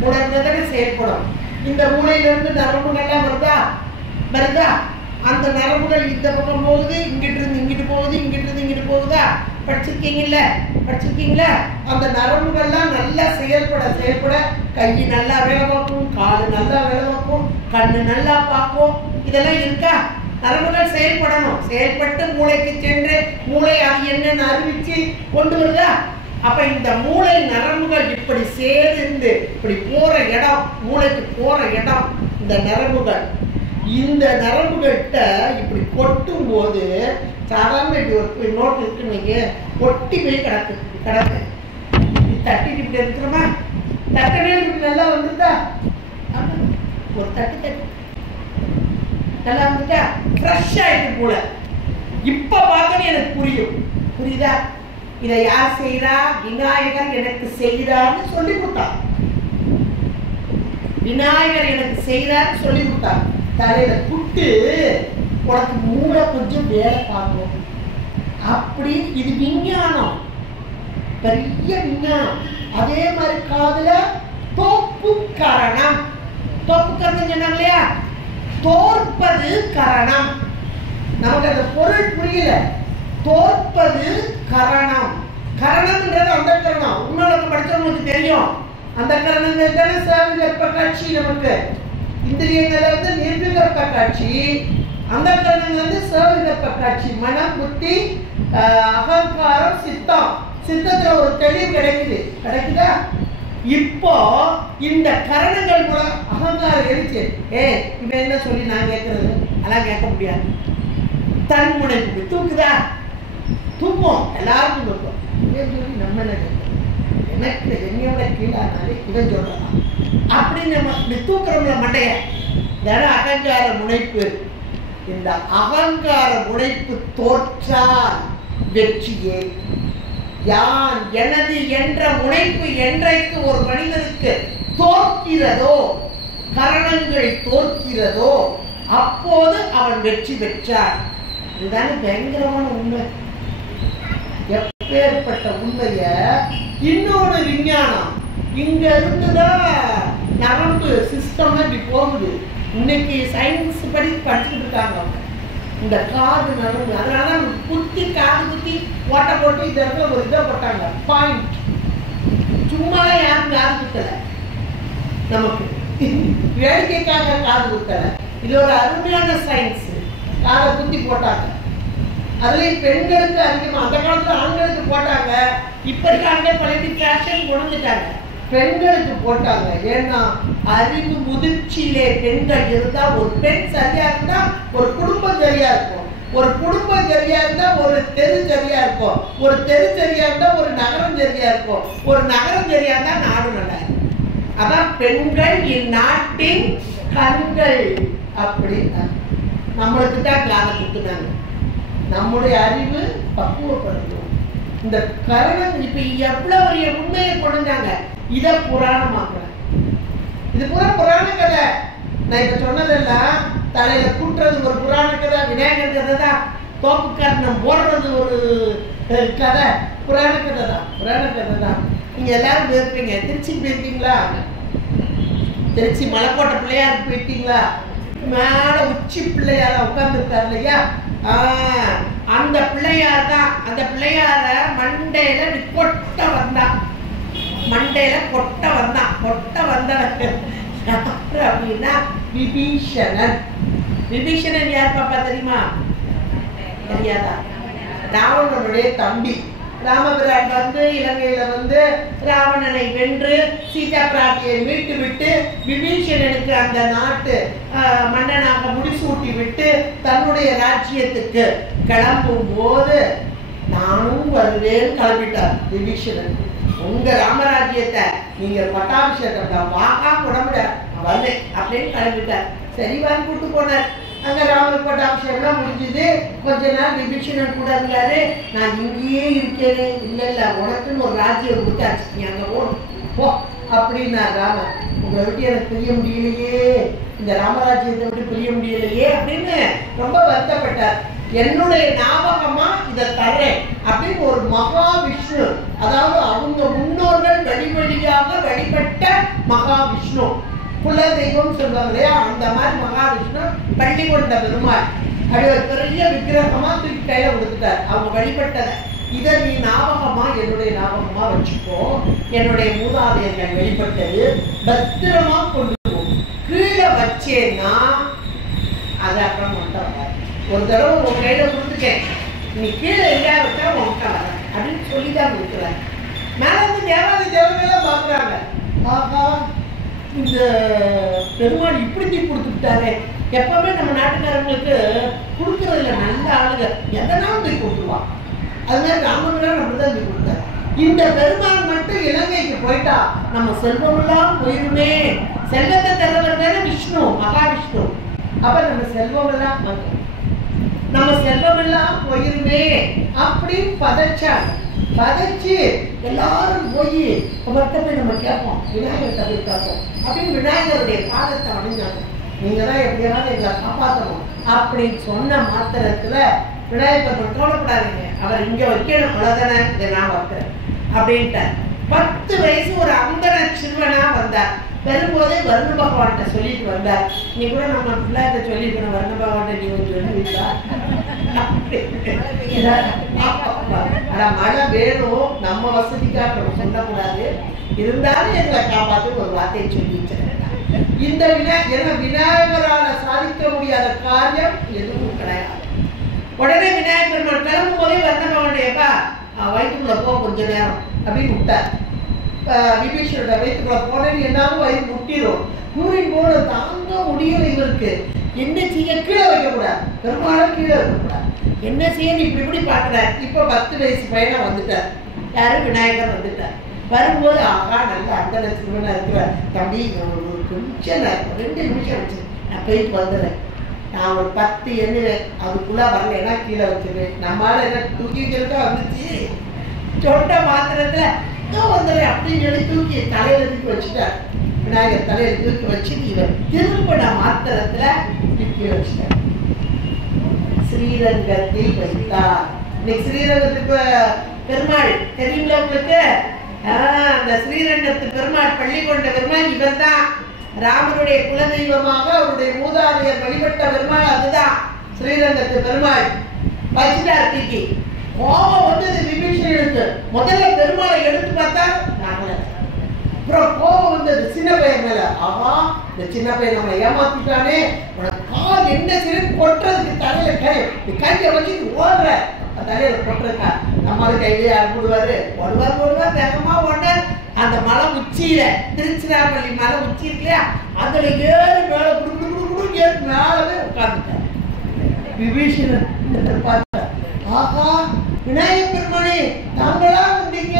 மூளை இருந்தா தானே செயல்படும். இந்த மூளையில இருந்து நரம்புகள்லாம் வருதா? அந்த நரம்புகள் இந்த பக்கம் போகுது, இங்கிட்டு இருந்து இங்கிட்டு போகுது, இங்கிட்டு இருந்து இங்கிட்டு போகுதா? படிச்சிருக்கீங்களா? அந்த நரம்புகள்லாம் நல்லா செயல்பட கை நல்லா வேலை பார்க்கும், காது நல்லா வேலை பார்க்கும், கண்ணு நல்லா பார்க்கும். இதெல்லாம் இருக்கா? நரம்புகள் செயல்படணும். செயல்பட்டு மூளைக்கு சென்று மூளை அது என்னன்னு அறிவிச்சு கொண்டு வருதா? அப்ப இந்த மூளை நரம்புகள் இப்படி சேர்ந்து இப்படி போற இடம், மூளைக்கு போற இடம் இந்த நரம்புகள். இந்த நரம்புகள்கிட்ட இப்படி கொட்டும் போது சாதாரண ஒரு நோட்டு இருக்கு, நீங்க ஒட்டி போய் கிடக்கு தட்டிட்டு இப்படி இருக்கிறோமா? தட்டனே இப்படி நல்லா வந்துட்டா, ஒரு தட்டு நல்லா வந்துட்டா ஃப்ரெஷ் ஆயிட்டு போல. இப்ப பார்க்கணும் எனக்கு புரியுதா? இதை யார் செய்யறா? விநாயகர் எனக்கு செய்கிறான்னு சொல்லி கொடுத்தா. விநாயகர் எனக்கு செய்யறான்னு சொல்லி கொடுத்தா. தலையில புட்டு உனக்கு மூளை கொஞ்சம் வேலை பார்க்கும் அப்படி. இது விஞ்ஞானம், பெரிய விஞ்ஞானம். அதே மாதிரி காதுல தோப்பு கரணம் சொன்னாங்க இல்லையா? தோற்பது கரணம். நமக்கு அந்த பொருள் புரியல. தோற்பது கரணம். கரணம்ன்றது அந்த கரணம். உங்களுக்கு படிச்சவங்களுக்கு தெரியும். அந்த கரணங்கள் தானே சேவிகற்ப காட்சி. நமக்கு இந்திரியங்கள் வந்து நிர்விகற்ப காட்சி, அந்த கரணங்கள் வந்து சேவிகற்ப காட்சி. மனம், புத்தி, அகங்காரம், சித்தம். சித்தத்துல ஒரு தெளிவு கிடைக்குதா? இப்போ இந்த கரணங்கள் கூட அகங்காரம் எழுச்சு. இவன் என்ன சொல்லி நான் கேட்கறது? அதெல்லாம் கேட்க முடியாது. தன்முனைப்பு தூக்குதா? தூக்கும், எல்லாருக்கும் தூக்கும். இவன் சொல்லி நம்ம என்ன கேட்கறது? எனக்கு என்னையோட கீழானாலே இவன் சொல்லலாம் அப்படின்னு நம்ம தூக்குறோம்ல மண்டைய. இதெல்லாம் அகங்கார முனைப்பு. இந்த அகங்கார முனைப்பு தோற்றால் வெற்றியே. யான் எனது என்ற முனைப்பு என்றைக்கு ஒரு மனிதனுக்கு தோற்கிறதோ, கரணங்கள் தோற்கிறதோ, அப்போது அவன் வெற்றி பெற்றான். இதுதானே பயங்கரமான உண்மை. ஏற்பட்ட உண்மைய இன்னொரு விஞ்ஞானம் இங்க இருந்துதான் நரம்பு சிஸ்டம் இப்படி போகுது. இன்னைக்கு சயின்ஸ் படி படிச்சுட்டு இருக்காங்க. இந்த காது நரம்பு, அதனால குத்தி காது குத்தி ஓட்ட போட்டு இந்த இடத்துல ஒரு இதை போட்டாங்க பாயிண்ட். சும்மாலாம் யாரும் காது குத்தல, நமக்கு வேடிக்கைக்காக காது குத்தல. இது ஒரு அருமையான சயின்ஸ். காதை குத்தி போட்டாங்க. அதுலேயும் பெண்களுக்கு அதிகமாக, அந்த காலத்தில் ஆண்களுக்கு போட்டாங்க, இப்போ இருக்காங்க பழைய ஃபேஷன் கொண்டுட்டாங்க. பெண்களுக்கு போட்டாங்க. ஏன்னா அறிவு முதிர்ச்சியிலே பெண்கள் இருந்தால், ஒரு பெண் சரியா இருந்தா ஒரு குடும்பம் சரியா இருக்கும், ஒரு குடும்பம் சரியா இருந்தா ஒரு தெரு சரியா இருக்கும், ஒரு தெரு சரியா இருந்தா ஒரு நகரம் சரியா இருக்கும், ஒரு நகரம் சரியா இருந்தா நாடு நல்லா இருக்கும். அதான் பெண்கள் இந்நாட்டின் கண்கள் அப்படின்னா நம்மளுக்கு தான் காதை குத்துனாங்க. நம்முடைய அறிவு பக்குவப்படுத்தும். இந்த கரணம் இப்ப எவ்வளவு பெரிய உண்மையை கொண்டாங்க. இதை புராணமாக்குறேன். இது பூரா புராண கதை. நான் இப்ப சொன்னதெல்லாம் தலையில கூட்டுறது ஒரு புராண கதை, விநாயகர் கதை தான், தோப்பு கர்ணம் போடுறது ஒரு கதை, புராண கதை தான், புராண கதை தான். நீங்க எல்லாரும் போயிருப்பீங்க. திருச்சி போயிருக்கீங்களா? திருச்சி மலைக்கோட்டை பிள்ளையாருக்கு போயிருக்கீங்களா? மேல உச்சி பிள்ளையார உட்கார்ந்து இருக்காரு இல்லையா? அந்த பிள்ளையார் தான். அந்த பிள்ளையார மண்டையில கொட்ட வந்தான், மண்டையில கொட்ட வந்தான். கொட்ட வந்தவன் அப்படின்னா விபீஷணன். விபீஷணன் யார் பாப்பா தெரியுமா? தெரியாதா? ராவணனுடைய தம்பி. ராமபிரான் வந்து இலங்கையில வந்து ராவணனை வென்று சீதா பிராட்டியை மீட்டு விட்டு விபீஷணனுக்கு அந்த நாட்டு மன்னனாக முடிசூட்டி விட்டு தன்னுடைய ராஜ்யத்துக்கு கிளம்பும் போது நானும் வருவேன் கிளம்பிட்டார் விபீஷணன். உங்க ராமராஜ்யத்தை நீங்க பட்டாபிஷேகம் வாக்கா உடம்புட வருவேன் அப்படின்னு கிளம்பிட்டார். சரி வாங்கி கூட்டு போனார். அங்க ராமர் பட்டாபிஷேகம் முடிஞ்சது. கொஞ்ச நாள் விபீஷணன் கூட இருந்தாரு. நான் இங்கேயே இருக்கேன். இல்ல இல்ல, உனக்குன்னு ஒரு ராஜ்யம் கொடுத்தாச்சு, நீ அங்க போ அப்படின்னா ராமர். உங்களை விட்டு எனக்கு பிரிய முடியலையே, இந்த ராமராஜ்யத்தை விட்டு பிரிய முடியலையே அப்படின்னு ரொம்ப வருத்தப்பட்டார். என்னுடைய ஞாபகமா இதை தர்றேன் அப்படின்னு ஒரு மகாவிஷ்ணு, அதாவது அவங்க முன்னோர்கள் வழி வழியாக வழிபட்ட மகாவிஷ்ணு, குல தெய்வம் சொல்லுவாங்க இல்லையா, அந்த மாதிரி மகாவிஷ்ணு பள்ளி கொண்ட பெருமாள் அப்படி ஒரு பெரிய விக்கிரகமா தூக்கி கையில கொடுத்துட்டார். அவங்க வழிபட்டதை இதை நீ ஞாபகமா, என்னுடைய ஞாபகமா வச்சுக்கோ. என்னுடைய மூதாதையர்கள் வழிபட்டது பத்திரமா கொண்டு கீழே வச்சேன்னா அது அப்புறம் கொண்டு வர. ஒரு தடவை உன் கையில கொடுத்துட்டேன், நீ கீழே எங்கேயா வச்சா உன்கிட்ட வர அப்படின்னு சொல்லிதான் கொடுக்குறாங்க. மேல வந்து தேவாதி தேவதையெல்லாம் பாக்குறாங்க. ஆகா, இந்த பெருமாள் இப்படி கொடுத்துட்டாரு. எப்பவுமே நம்ம நாட்டுக்காரங்களுக்கு கொடுக்கறதுல நல்ல ஆளுங்க எதனாலும் போய் கொடுத்துருவான். அது மாதிரி ராமபிரான் அப்படிதான் போய் கொடுத்தாரு. இந்த பெருமாள் மட்டும் இலங்கைக்கு போயிட்டா நம்ம செல்வமெல்லாம் போயிருமே. செல்வத்தை தரவர் தானே விஷ்ணு, மகாவிஷ்ணு. அப்ப நம்ம செல்வமெல்லாம் நம்ம செல்வமெல்லாம் போயிருமே அப்படின்னு பதைச்சாங்க. பதைச்சு எல்லாரும் போய் அவர்கிட்ட போய் நம்ம கேட்போம், விநாயகர்கிட்ட போய் கேட்போம் அப்படின்னு விநாயகருடைய பாதத்தை அடைஞ்சாங்க. நீங்க தான் எப்படியாவது எங்களை காப்பாற்றணும் அப்படின்னு சொன்ன மாத்திரத்துல விநாயகர் தோணப்படாதீங்க, அவர் இங்க வைக்கணும், அவ்வளவுதானே, இதை நான் வைக்கிறேன் அப்படின்ட்டார். 10 வயசு ஒரு அந்தன சிறுவனா வந்தார். வரும்போதே வருண பகவான்கிட்ட சொல்லிட்டு வந்தார். நீ கூட நம்ம பிள்ளைகிட்ட சொல்லிட்டு வருண பகவான்கிட்ட நீ கொஞ்சம் சொல்லிவிட்டா, மழை வேணும், நம்ம வசதிக்காக சொல்லக்கூடாது, இருந்தாலும் எங்களை காப்பாற்று ஒரு வார்த்தையை சொல்லி இந்த விநாயகரால சாதிக்க முடியாத காரியம் எதுவும் கிடையாது. உடனே விநாயகர் பெருமாள் கிளம்பும் போதே வருண பகவான்டையப்பா வயிற்றுக்குள்ள போ கொஞ்ச நேரம் அப்படின்னு விட்டார். விபீஷணோட வயிற்றுக்குள்ள போனது என்னாலும் வயிறு முட்டிடும். யூரின் போட தாங்க முடியல இவருக்கு. என்ன செய்ய, கீழே வைக்கக்கூடாது, பெரும்பாலும் கீழே வைக்கக்கூடாது. என்ன செய்ய இப்படி பார்க்குற. இப்போ 10 வயசு பையனா வந்துட்டார். யாரு? விநாயகர் வந்துட்டார். வரும்போது ஆகா நல்ல அந்தன சிறுவனா இருக்கிற தம்பி, கொஞ்சம் நேரம் 2 நிமிஷம் வச்சு நான் போயிட்டு வந்துடுறேன், நான் ஒரு 10 எண்ணுவேன், அதுக்குள்ள வரலைன்னா கீழே வச்சிருவேன். நம்மளால என்ன தூக்கிக்கிறதா வந்துச்சு. சொட்ட மாத்திரத்துல வந்துடுறேன் அப்படின்னு சொல்லி தூக்கி தலையில தூக்கி வச்சுட்டார். விநாயகர் தலையில தூக்கி வச்சுட்டு இவர் திரும்பின மாத்திரத்துல தூக்கி வச்சுட்டார். ஸ்ரீரங்கத்தில் வைத்தார். இன்னைக்கு ஸ்ரீரங்கத்துக்கு பெருமாள் தெரியுங்களா உங்களுக்கு? அந்த ஸ்ரீரங்கத்து பெருமாள், பள்ளி கொண்ட பெருமாள் இவர் தான். ராமருடைய குலதெய்வமாக அவருடைய மூதாதையர் வழிபட்ட பெருமாள் அதுதான் ஸ்ரீரங்கத்து பெருமாள். வச்சுட்டார் தூக்கி. கோபம் வந்தது விபீஷணனுக்கு. முதல்ல பெருமாளை எடுத்து பார்த்தா நாங்கள. அப்புறம் கோபம் வந்தது சின்ன பையன் மேல. ஆமா, இந்த சின்ன பையன் நம்மளை ஏமாத்திட்டானே, உனக்கு கால் என்ன சிறு கொட்டுறதுக்கு தலையில கையை வச்சு ஓடுற தலையில கொட்டுறக்கா. நம்மளுக்கு கையிலே அனுப்பிடுவாரு. ஓடுவார் வேகமா ஓடுனார். அந்த மலை உச்சியில, திருச்சிராப்பள்ளி மலை உச்சி இல்லையா, அதுல ஏறி மேல குடு ஏறி மேலவே உட்கார்ந்துட்டார் விபீஷணன். பார்த்தார், ஆஹா விநாயகர் பெருமானே தாங்களா வந்தீங்க,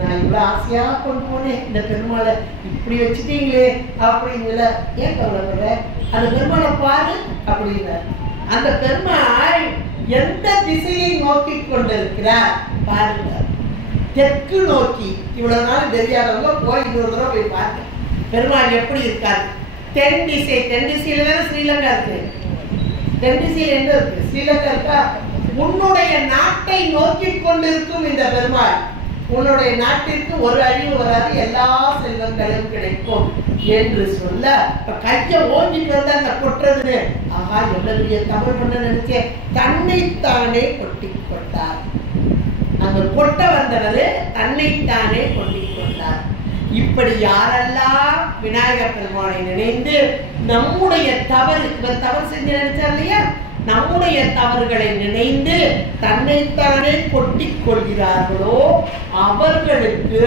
நான் இவ்வளவு ஆசையா கொண்டு போனேன், இந்த பெருமாளை இப்படி வச்சுட்டீங்களே அப்படிங்கல. ஏன் கவலைப்படுற, அந்த பெருமாளை பாரு அப்படிங்கிற. அந்த பெருமாள் எந்த திசையை நோக்கி கொண்டிருக்கிறார் பாருங்க, தெற்கு நோக்கி. இவ்வளவு நாள் தெரியாதவங்க போய் இன்னொரு தடவை போய் பாருங்க பெருமாள் எப்படி இருக்காரு. தென் திசை, தென் திசையில தானே ஸ்ரீலங்கா இருக்கு. தென் திசையில எங்க இருக்கு? ஸ்ரீலங்கா இருக்கா? உன்னுடைய நாட்டை நோக்கி கொண்டிருக்கும் இந்த பெருமாள். உன்னுடைய நாட்டிற்கு ஒரு அழிவு வராது, எல்லா செல்வங்களும் கிடைக்கும் என்று சொல்ல கைய ஓங்கிட்டு வந்தா அந்த கொட்டுறதுன்னு. ஆஹா, எவ்வளவு பெரிய தமிழ் பண்ண நினைச்சேன். தன்னைத்தானே கொட்டி கொண்டார். அந்த கொட்ட வந்தவர் தன்னைத்தானே கொட்டி கொண்டார். இப்படி யாரெல்லாம் விநாயகர் பெருமானை நினைந்து நம்முடைய தவறு, இவர் தவறு செஞ்சு நினைச்சார் இல்லையா, நம்முடைய தவறுகளை நினைந்து தன்னைத்தானே கொட்டிக் கொள்கிறார்களோ அவர்களுக்கு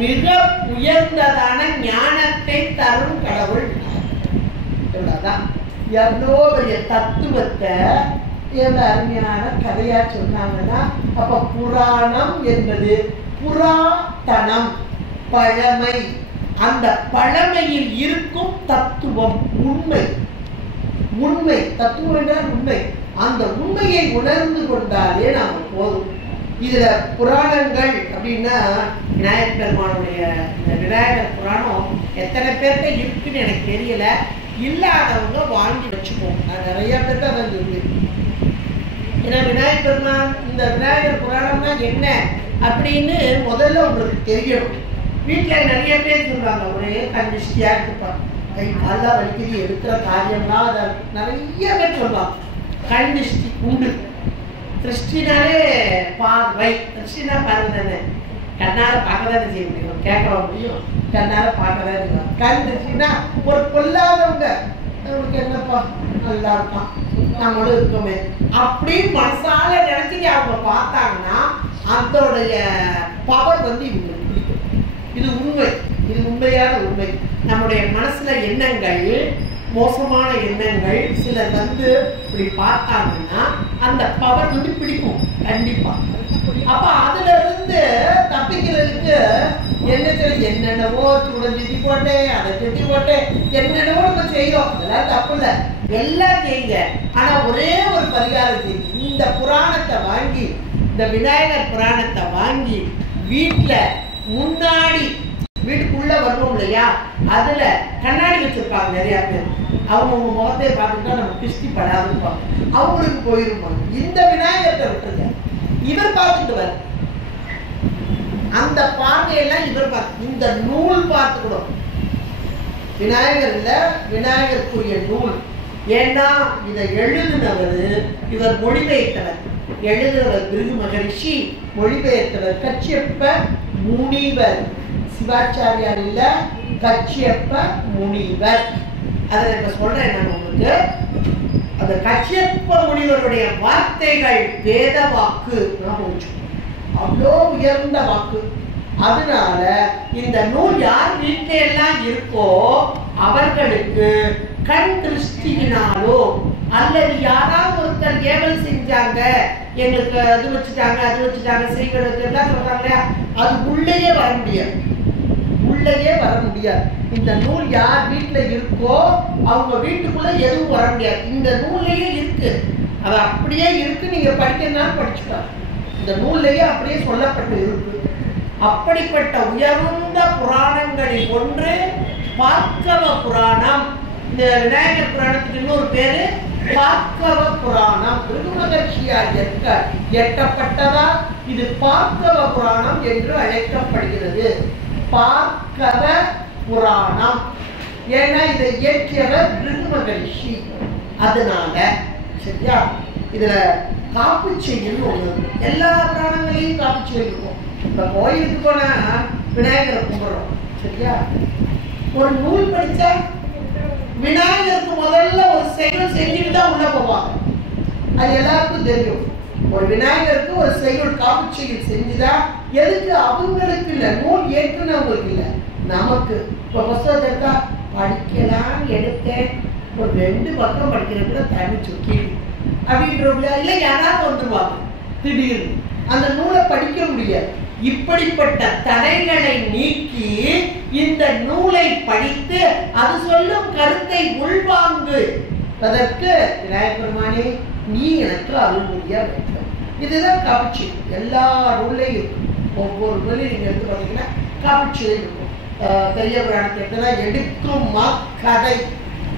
மிக உயர்ந்ததான ஞானத்தை தரும் கடவுள். எவ்வளோ பெரிய தத்துவத்தை எவ்வளவு அருமையான கதையா சொன்னாங்கன்னா, அப்ப புராணம் என்பது புராதனம், பழமை. அந்த பழமையில் இருக்கும் தத்துவம் உண்மை. உண்மை தத்துவம் என்றால் உண்மை. அந்த உண்மையை உணர்ந்து கொண்டாலே நாம போதும். இதுல புராணங்கள் அப்படின்னா விநாயகர் பெருமானுடைய இந்த விநாயகர் புராணம் எத்தனை பேர்கிட்ட இருக்குன்னு எனக்கு தெரியல. இல்லாதவங்க வாங்கி வச்சுக்கோங்க. நான் நிறைய பேர்கிட்ட அதை சொல்லி, ஏன்னா விநாயகர் பெருமான் இந்த விநாயகர் புராணம்னா என்ன அப்படின்னு முதல்ல உங்களுக்கு தெரியணும். வீட்டில் நிறைய பேர் சொல்றாங்க, ஒரே கண்டிஷ்டியா இருப்பாங்க, கை நல்லா வலிக்குது, எடுக்கிற காரியம்லாம் அதை நிறைய பேர் சொல்லுவாங்க. கண் திருஷ்டி உண்டு. திருஷ்டினாலே பார்வை, திருஷ்டினா பார்வை தானே. கண்ணால பார்க்கதானே செய்ய முடியும், கேட்க முடியும், கண்ணால பார்க்கதான் செய்யும். கண் திருஷ்டினா ஒரு பொல்லாதவங்க, அவங்களுக்கு என்னப்பா நல்லா இருப்பான், நம்மளும் இருக்கோமே அப்படின்னு மனசால நினைச்சிட்டு அவங்க பார்த்தாங்கன்னா அதோடைய பவர் வந்து இவங்களுக்கு பிடிக்கும். இது உண்மை, இது உண்மையான உண்மை. நம்முடைய மனசுல எண்ணங்கள், மோசமான எண்ணங்கள் சிலர் வந்து இப்படி பார்த்தாங்கன்னா அந்த பவர் வந்து பிடிக்கும் கண்டிப்பா. அப்ப அதுல இருந்து தப்பிக்கிறதுக்கு என்னென்னவோ சுத்தி போட்டேன், அதை சுத்தி போட்டேன், என்னென்னவோ நம்ம செய்யறோம். அதெல்லாம் தப்பு இல்லை, எல்லாம் செய்யுங்க. ஆனா ஒரே ஒரு பரிகாரம் செய்யுங்க. இந்த புராணத்தை வாங்கி, இந்த விநாயகர் புராணத்தை வாங்கி வீட்டுல முன்னாடி, வீட்டுக்குள்ள வருவோம் இல்லையா, அதுல கண்ணாடி வச்சிருப்பாங்க நிறைய பேர். அவங்க முகத்தை பார்த்துட்டா நம்ம கிருஷ்டி படாதுப்பாங்க, அவங்களுக்கு போயிருப்பாங்க. இந்த விநாயகத்தை விட்டுருங்க, இவர் பார்த்துட்டு வர அந்த பார்வையெல்லாம் இவர் பார்த்து, இந்த நூல் பார்த்துக்கணும். விநாயகர் இல்ல, விநாயகருக்குரிய நூல். ஏன்னா இதை எழுதினவர் இவர் மொழிபெயர்த்தவர். எழுதுறவர் பிருகு மகரிஷி, மொழிபெயர்த்தவர் கச்சியப்ப முனிவர். சிவாச்சாரியார் இல்ல, கச்சியப்ப முனிவர். அதை இப்ப சொல்றேன் நான் உங்களுக்கு. அந்த கச்சியப்ப முனிவருடைய வார்த்தைகள் வேத வாக்கு, அவ்வளோ உயர்ந்த வாக்கு. அதனால இந்த நூல் யார் வீட்டில எல்லாம் இருக்கோ அவர்களுக்கு கண் திருஷ்டியினாலோ அல்லது யாராவது ஒருத்தர் ஏவல் செஞ்சாங்க, எங்களுக்கு அது வச்சுட்டாங்க அது வச்சுட்டாங்க செய்கிறது எல்லாம் சொல்றாங்க, அது உள்ளேயே வர முடியாது, உள்ளேயே வர முடியாது. இந்த நூல் யார் வீட்டுல இருக்கோ அவங்க வீட்டுக்குள்ள எதுவும் வர முடியாது. இந்த நூல்லையே இருக்கு, அது அப்படியே இருக்கு. நீங்க படிக்கிறதுனால படிச்சுக்கலாம், இந்த நூல்லையே அப்படியே சொல்லப்பட்டு இருக்கு. அப்படிப்பட்ட உயர்ந்த புராணங்களில் ஒன்று பார்க்கவ புராணம். இந்த விநாயகர் புராணத்துக்கு இன்னொரு பேரு பார்க்கவ புராணம் பிருகுமகர்ஷியால் எட்டப்பட்டதா இது பார்க்கவ புராணம் என்று அழைக்கப்படுகிறது. பார்க்கவ புராணம் ஏன்னா இதை இயற்றியவர் பிருகுமகர்ஷி. அதனால சரியா இதுல காப்பு செய்யல் ஒண்ணு. எல்லா புராணங்களையும் காப்பு செய்யல் இருக்கும். இப்ப கோயிலுக்கு போனா விநாயகரை கும்பிடுறோம் சரியா. ஒரு நூல் படிச்சா விநாயகருக்கு முதல்ல ஒரு செயல் செஞ்சுட்டு தான் உள்ள போவாங்க. அது எல்லாருக்கும் தெரியும். ஒரு விநாயகருக்கு ஒரு செயல் காப்பு செய்யல் செஞ்சுதான் எதுக்கு அவங்களுக்கு இல்ல, நூல் ஏற்றுனவங்களுக்கு இல்ல, நமக்கு. இப்ப புத்தகத்தை எடுத்தா படிக்கலாம் எடுக்க ஒரு 2 பக்கம் படிக்கிறதுல தண்ணி சுக்கி அப்படின்ற இல்ல யாராவது வந்துருவாங்க திடீர்னு அந்த நூலை படிக்க முடியாது. இப்படிப்பட்ட தடைகளை நீக்கி இந்த நூலை படித்து அது சொல்லும் கருத்தை உள்வாங்கு அதற்கு விநாயகர் பெருமானே நீ எனக்கு அருள் புரிய வேண்டும். இதுதான் காப்புச்சி. எல்லா நூலையும் இருக்கும். ஒவ்வொரு நூலையும் நீங்க எடுத்து பார்த்தீங்கன்னா காப்புச்சியில் இருக்கும். பெரிய புராணத்தை எடுத்தா எடுக்கும் மா கதை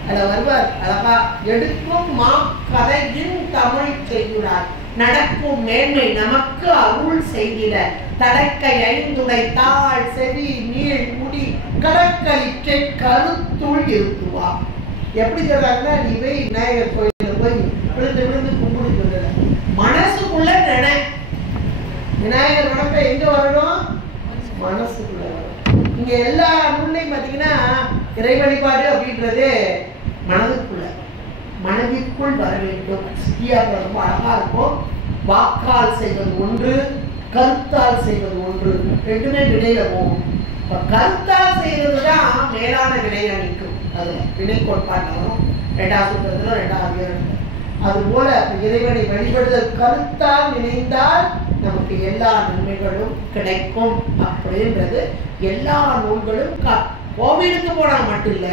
அதில் வருவார் அழகா. எடுக்கும் மா கதையின் தமிழ் செய்கிறார் நடக்கும் மேன்மை நமக்கு அருள் செய்திட தடக்கை 5 தாள் செவி நீள் முடி கடற்கலிற்றை கருத்துள் இருக்குவா. எப்படி சொல்றாங்கன்னா நீ போய் விநாயகர் கோயில போய் விழுந்து விழுந்து கும்பிடு சொல்ற மனசுக்குள்ள நினை. விநாயகர் வணக்கம் எங்க வரணும்? மனசுக்குள்ள வரும். இங்க எல்லா நூல்லையும் பாத்தீங்கன்னா இறை வழிபாடு அப்படின்றது மனதுக்குள்ள மனதிற்குள் வர வேண்டும். சித்தியாக ரொம்ப அழகா இருக்கும். வாக்கால் செய்வது ஒன்று, கருத்தால் செய்வது ஒன்று, ரெண்டுமே வினையில போகும். இப்ப கருத்தால் செய்வதுதான் மேலான வினையை நிற்கும். அது வினை கோட்பாட்டில் வரும். 2வது சூத்திரத்துல 2வது அதிகாரம். அது போல இறைவனை வழிபடுதல் கருத்தால் நினைந்தால் நமக்கு எல்லா நன்மைகளும் கிடைக்கும் அப்படின்றது. எல்லா நூல்களும் கோவிலுக்கு போனா மட்டும் இல்ல,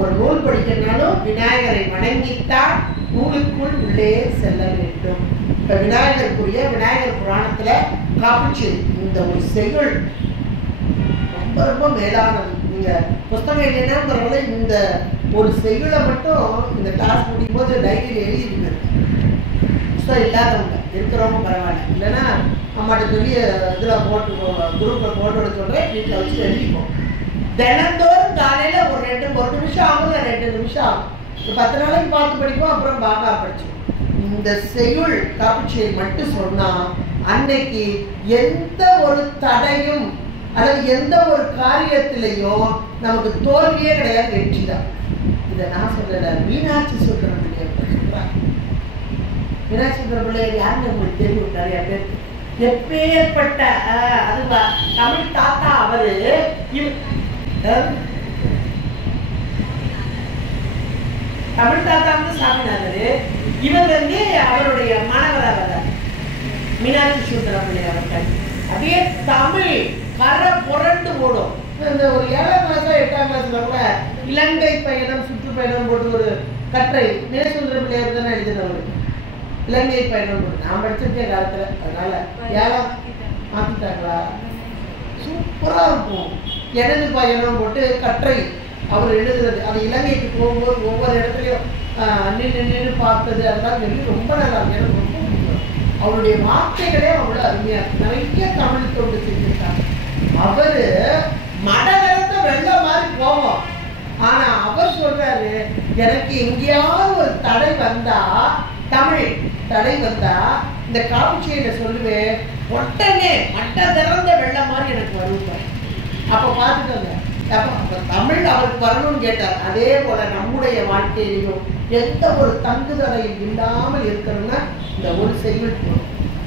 ஒரு நூல் படிக்கிறனாலும் விநாயகரை வணங்கித்தான் நூலுக்குள் உள்ளே செல்ல வேண்டும். இப்ப விநாயகருக்குரிய விநாயகர் புராணத்துல காப்புச்சி இந்த ஒரு செய்யுள் ரொம்ப ரொம்ப மேலானது. நீங்க புத்தகம் இல்லைன்னா இந்த ஒரு செய்யுளை மட்டும் இந்த கிளாஸ் முடியும் போது டைரியில் எழுதிருங்க. புத்தகம் இல்லாதவங்க இருக்கிறவங்க பரவாயில்ல, இல்லைன்னா அம்மாட்ட சொல்லி இதுல போட்டு குரூப்ல போட்டோட சொல்றேன், வீட்டில் வச்சு எழுதிப்போம். தினந்தோறும் காலையில ஒரு 1 நிமிஷம் ஆகும், 2 நிமிஷம் ஆகும். 10 நாளைக்கு பார்த்து படிப்போம், அப்புறம் பாகா படிச்சோம். இந்த செய்யுள் காப்புச்சியை மட்டும் சொன்னா அன்னைக்கு எந்த ஒரு தடையும் அல்லது எந்த ஒரு காரியத்திலையும் நமக்கு தோல்வியே கிடையாது, வெற்றி தான். இதை நான் சொல்லல, மீனாட்சி சுந்தரம் பிள்ளையார் சொல்றாங்க. மீனாட்சி சுந்தரம் பிள்ளையார் யாருன்னு உங்களுக்கு தெரியும் நிறைய பேருக்கு. எப்பேற்பட்ட அதுவா தமிழ் தாத்தா அவரு. தமிழ் தாத்தா சாமிநாதர். இவர் அவருடைய மாணவராக மீனாட்சி சுந்தரம் பிள்ளையார் அவர்கள். அப்படியே தமிழ் கரை புரண்டு ஓடும். இந்த ஒரு 7ஆம் கிளாஸ் 8ஆம் கிளாஸ்ல கூட இலங்கை பயணம் சுற்றுப்பயணம் போட்டு ஒரு கற்றை மீனாட்சி சுந்தரம் பிள்ளையார் தானே எழுதினவர். இலங்கை பயணம் போட்டு நான் படிச்சிருக்கேன் காலத்துல. அதனால 7ஆம் மாத்திட்டாங்களா? சூப்பரா இருக்கும். எனது பயணம் போட்டு கற்றை அவர் எழுதுறது. அது இலங்கைக்கு போகும்போது ஒவ்வொரு இடத்துலையும் நின்று பார்த்தது அதெல்லாம் சொல்லி ரொம்ப நல்லா இருக்கு. எனக்கு ரொம்ப பிடிக்கும். அவருடைய வார்த்தைகளே அவ்வளோ அருமையா இருக்கு. நிறைய தமிழ் தொண்டு செஞ்சிருக்காங்க. அவரு மடலத்த வெள்ளம் மாதிரி போவோம். ஆனா அவர் சொல்றாரு, எனக்கு எங்கேயாவது ஒரு தடை வந்தா, தமிழ் தடை வந்தா இந்த காப்புச்சியில சொல்லுவேன், உடனே மட்ட திறந்த வெள்ளம் மாதிரி எனக்கு வருவார். அப்ப பார்த்துக்கோங்க. அப்ப தமிழ் அவருக்கு வரணும்னு கேட்டார். அதே போல நம்முடைய வாழ்க்கையிலையும் எந்த ஒரு தங்குதலையும் இல்லாமல் இருக்கணும்னா இந்த ஒரு செய்யுள்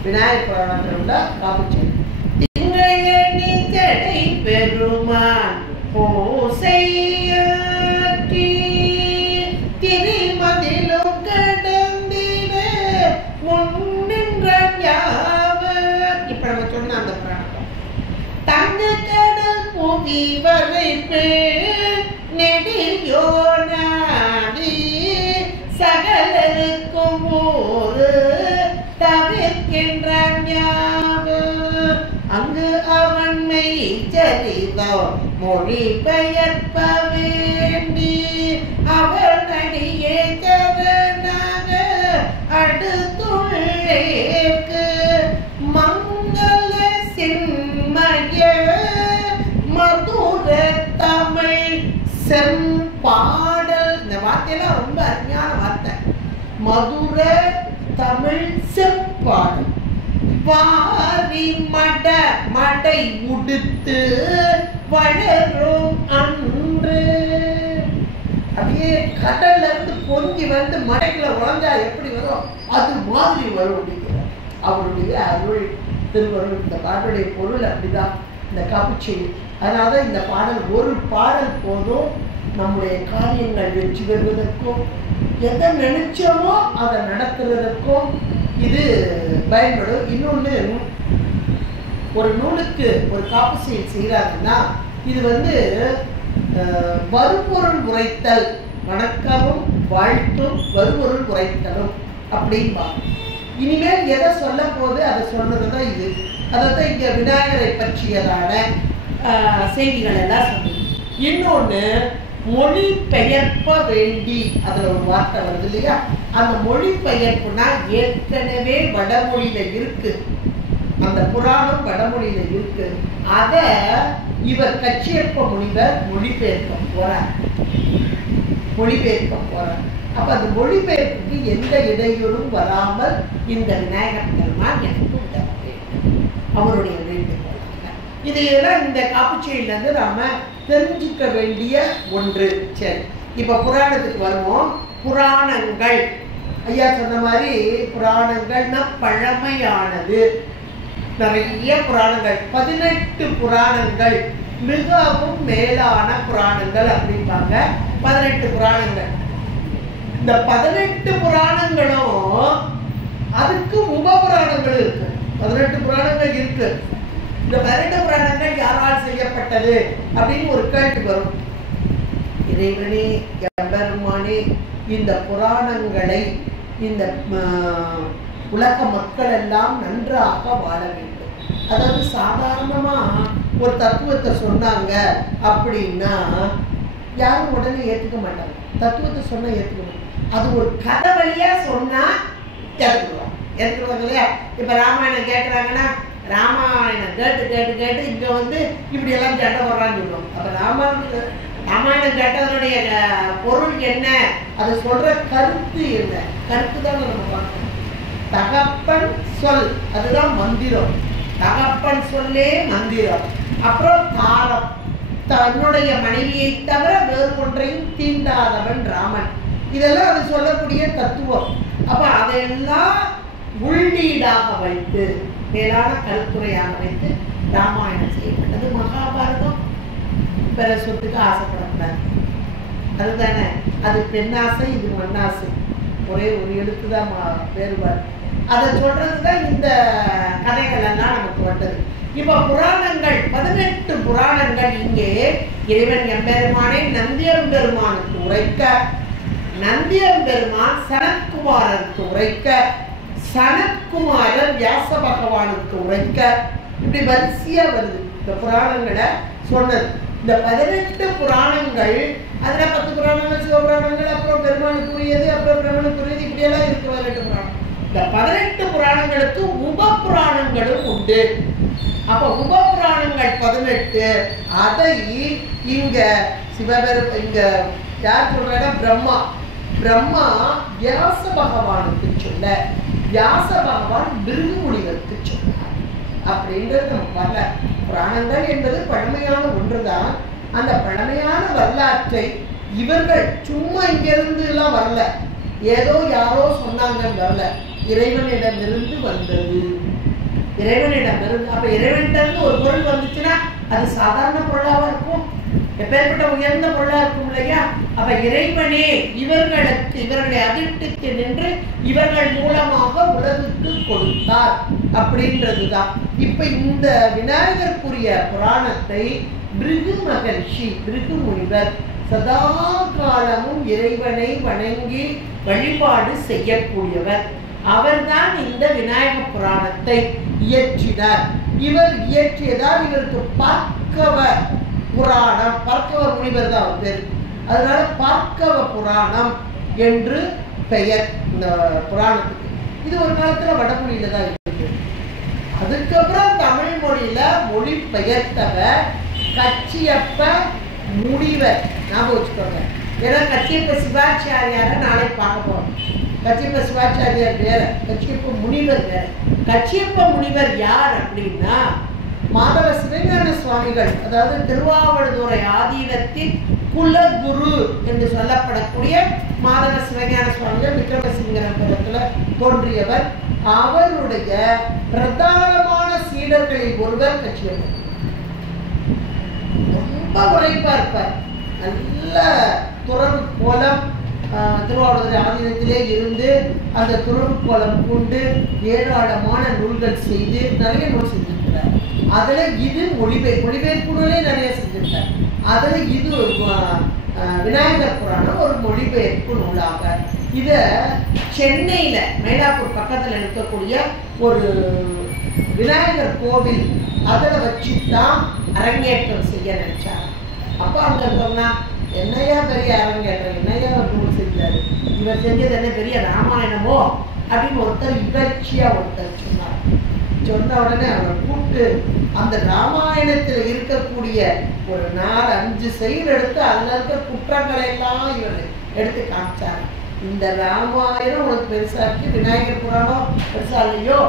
விநாயகர் புராணத்தில் உள்ள காப்புச்சி. திங்களை தடை பெருமான் பூசையாற்றி திருமதிலும் கடந்திட முன்னின்ற யாவர். இப்ப நம்ம சொன்ன அந்த புராணம் தங்க கடல் புவி வரைப்பு நெடியோ நாடி சகலருக்கும் ஒரு தவிர்க்கின்ற அங்கு அவன்மை சரிதோ மொழி பெயர்ப்ப வேண்டி அவன் அடியே சரணாக மேற்கு மங்கள சின்மய மதுர தமிழ் செம்பாடல். இந்த வார்த்தையெல்லாம் ரொம்ப அருமையான வார்த்தை. மதுர தமிழ் செம்பாடல். வாரி மடை உடுத்து வளரும் அன்று. அப்படியே கடல்ல இருந்து பொங்கி வந்து மடைக்குள்ள உழந்தா எப்படி வரும் அது மாதிரி வரும் அப்படிங்கிறார் அவருடைய அருள் திருவருள். இந்த பாடலுடைய பொருள் அப்படிதான் இந்த காப்புச்செய்தி. அதனால இந்த பாடல் ஒரு பாடல் போதும் நம்முடைய காரியங்கள் வெற்றி பெறுவதற்கும் எதை நினைச்சோமோ அதை நடத்துறதுக்கும் இது பயன்படும். இன்னொன்று, ஒரு நூலுக்கு ஒரு காப்பு செய்கிறாங்கன்னா இது வருபொருள் உரைத்தல், வணக்கமும் வாழ்த்தும் வருபொருள் உரைத்தலும் அப்படின்பாங்க. இனிமேல் எதை சொல்ல போது அதை சொன்னதுதான் இது. அதான் இங்க விநாயகரை பற்றியதான செய்திகள் எல்லாம் சொன்னது. இன்னொன்று, மொழி பெயர்ப்ப வேண்டி அதுல ஒரு வார்த்தை வருது இல்லையா? அந்த மொழி பெயர்ப்புனா ஏற்கனவே வடமொழியில இருக்கு, அந்த புராணம் வடமொழியில இருக்கு. அத இவர் கச்சியப்ப முனிவர் மொழிபெயர்க்க போறார். அப்ப அந்த மொழிபெயர்ப்புக்கு எந்த இடையூறும் வராமல் இந்த விநாயகர் பெருமான் எனக்கு உதவ வேண்டும், அவருடைய வேண்டுகோள். இதையெல்லாம் இந்த காப்புச்செய்தியில இருந்து நாம தெரிஞ்சுக்க வேண்டிய ஒன்று. சரி, இப்ப புராணத்துக்கு வருவோம். புராணங்கள் ஐயா சொன்ன மாதிரி புராணங்கள்னா பழமையானது. நிறைய புராணங்கள், 18 புராணங்கள் மிகவும் மேலான புராணங்கள் அப்படிம்பாங்க. 18 புராணங்கள். இந்த 18 புராணங்களும் அதுக்கு உபபுராணங்கள் இருக்கு. 18 புராணங்கள் இருக்கு. இந்த 18 புராணங்கள் யாரால் செய்யப்பட்டது அப்படின்னு ஒரு கேள்வி வரும். இறைவனே எம்பெருமானே இந்த புராணங்களை இந்த உலக மக்கள் எல்லாம் நன்றாக வாழ வேண்டும். அதாவது சாதாரணமா ஒரு தத்துவத்தை சொன்னாங்க அப்படின்னா யாரும் உடனே ஏற்றுக்க மாட்டாங்க. தத்துவத்தை சொன்னா ஏற்றுக்க மாட்டாங்க. அது ஒரு கதை வழியா சொன்னா ஏற்றுக்குவாங்க இல்லையா? இப்ப ராமாயணம் கேட்கறாங்கன்னா ராமாயணம் கேட்டு கேட்டு கேட்டு இங்க இப்படி எல்லாம் சண்டை வர்றான்னு சொல்லுவோம். அப்ப ராமாயணம் கேட்டதனுடைய பொருள் என்ன, அது சொல்ற கருத்து என்ன, கருத்து தான் நம்ம பார்க்கணும். தகப்பன் சொல் அதுதான் மந்திரம். தகப்பன் சொல்லே மந்திரம். அப்புறம் தாரம், தன்னுடைய மனைவியை தவிர வேறு ஒன்றையும் தீண்டாதவன் ராமன். இதெல்லாம் அது சொல்லக்கூடிய தத்துவம். அப்ப அதையெல்லாம் உள்ளீடாக வைத்து மேலான கருத்துரையாக வைத்து ராமாயணம் செய்யப்பட்டது. மகாபாரதம் பிற சொத்துக்கு ஆசைப்படக்கூடாது, அதுதானே. அது பெண்ணாசை, இது மண்ணாசை, ஒரே ஒரு எழுத்துதான் வேறுபாடு. அதை சொல்றதுதான் இந்த கதைகள் எல்லாம் நமக்கு வந்தது. இப்ப புராணங்கள் 18 புராணங்கள் இங்கே இறைவன் எம்பெருமானை நந்தியம்பெருமானுக்கு உரைக்க, நந்தியம்பெருமான் சனத்குமாரனுக்கு உரைக்க, சனத்குமாரர் வியாச பகவானுக்கு உரைக்க, இப்படி வரிசையா வருது இந்த புராணங்களை சொன்னது. இந்த 18 புராணங்கள், அதுல 10 புராணங்கள் சிவபுராணங்கள், அப்புறம் பெருமானுக்குரியது, அப்புறம் பிரம்மனுக்குரியது, இப்படியெல்லாம் இருக்கு 18 புராணம். இந்த 18 புராணங்களுக்கு உப புராணங்களும் உண்டு. அப்ப உப புராணங்கள் 18, அதை இங்க இங்க யார் சொல்றாங்க? பிரம்மா வியாச பகவானுக்கு சொல்ல, வியாச பகவான் பிருகுமுனிவருக்கு சொன்னார் அப்படின்றது நம்ம வரல. புராணங்கள் என்பது பழமையான ஒன்றுதான். அந்த பழமையான வரலாற்றை இவர்கள் சும்மா இங்கிருந்து எல்லாம் வரல, ஏதோ யாரோ சொன்னாங்கன்னு வரல, இறைவனிடமிருந்து வந்தது. இறைவனிடமிருந்து. அப்ப இறைவனிடமிருந்து ஒரு பொருள் வந்துச்சுன்னா அது சாதாரண பொருளாவா இருக்கும், எப்பேற்பட்ட உயர்ந்த பொருளா இருக்கும் இல்லையா? அப்ப இறைவனே இவர்களை அதிர்ட்டுக்கு நின்று இவர்கள் மூலமாக உலகுக்கு கொடுத்தார் அப்படின்றதுதான். இப்ப இந்த விநாயகருக்குரிய புராணத்தை பிருகு மகர்ஷி, பிருகு முனிவர் சதா காலமும் இறைவனை வணங்கி வழிபாடு செய்யக்கூடியவர். அவர்தான் இந்த விநாயக புராணத்தை இயற்றினார். இவர் இயற்றியதால் இவருக்கு பார்க்கவ புராணம், பார்க்கவ முனிவர் தான் அவர் பேர், அதனால பார்க்கவ புராணம் என்று பெயர் இந்த புராணத்துக்கு. இது ஒரு காலத்துல வடமொழியில தான் இருக்கு. அதுக்கப்புறம் தமிழ் மொழியில மொழி பெயர்த்தவர் கச்சியப்ப முனிவர். ஞாபகம் வச்சுக்கோங்க. ஏன்னா கச்சியப்ப சிவாச்சாரியார நாளைக்கு பார்க்க போறோம். கச்சியப்ப சிவாச்சாரியார் வேற, கச்சியப்ப முனிவர் வேற. கச்சியப்ப முனிவர் யார் அப்படின்னா மாதவ சிவஞான சுவாமிகள், அதாவது திருவாவடுதுறை ஆதீனத்தின் குலகுரு என்று சொல்லப்படக்கூடிய மாதவ சிவஞான சுவாமிகள் விக்ரமசிங்கரபுரத்துல தோன்றியவர். அவருடைய பிரதானமான சீடர்களில் ஒருவர் கச்சியப்பர். ரொம்ப உரைப்பா இருப்பார். நல்ல துறவு கோலம், திருவாவடுதுறை ஆதீனத்திலே இருந்து அந்த துறவு கோலம் கொண்டு ஏராளமான நூல்கள் செய்து நிறைய நூல் செஞ்சிருக்கிறார். அதுல இது மொழிபெயர்ப்புகளே நிறைய செஞ்சிருக்கார். அதுல இது விநாயகர் புராணம் ஒரு மொழிபெயர்ப்பு நூலாக. இத சென்னையில மயிலாப்பூர் பக்கத்துல இருக்கக்கூடிய ஒரு விநாயகர் கோவில் அதுல வச்சுதான் அரங்கேற்றம் செய்ய நினைச்சார். அப்ப அங்க இருக்கோம்னா என்னையா பெரிய அரங்கேற்றம், என்னையா நூல் செஞ்சாரு, இவர் செஞ்சது என்ன பெரிய ராமாயணமோ அப்படின்னு ஒருத்தர் இகழ்ச்சியா ஒருத்தர் சொன்னார். சொன்ன உடனே அவரை கூப்பிட்டு அந்த ராமாயணத்துல இருக்கக்கூடிய ஒரு 4-5 செயல் எடுத்து அதுல இருக்க குற்றங்களை எல்லாம் இவர் எடுத்து காமிச்சாரு. இந்த ராமாயணம் உனக்கு பெருசா இருக்கு, விநாயகர் புராணம் பெருசா இல்லையோ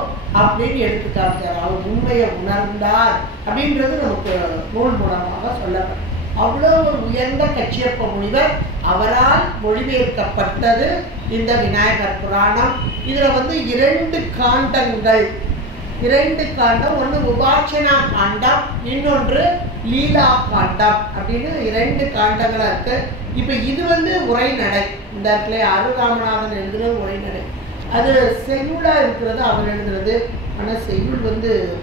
அப்படின்னு எடுத்து காமிச்சார். அவர் உண்மையை உணர்ந்தார் அப்படின்றது நமக்கு நூல் மூலமாக சொல்லப்படும். அவ்வளவு ஒரு உயர்ந்த கச்சியப்ப முனிவர். அவரால் மொழிபெயர்க்கப்பட்டது இந்த விநாயகர் புராணம். இதுல 2 காண்டங்கள், 2 காண்டம், ஒன்று உபாச்சனா காண்டம், இன்னொன்று லீலா காண்டம் அப்படின்னு 2 காண்டங்களா இருக்கு. இப்ப இது உரைநடை. இந்த இடத்துல அருராமநாதன் எழுதுறது உரைநடை. அது செய்யுளா இருக்கிறது அவர் எழுதுறது. ஆனா செய்யுள்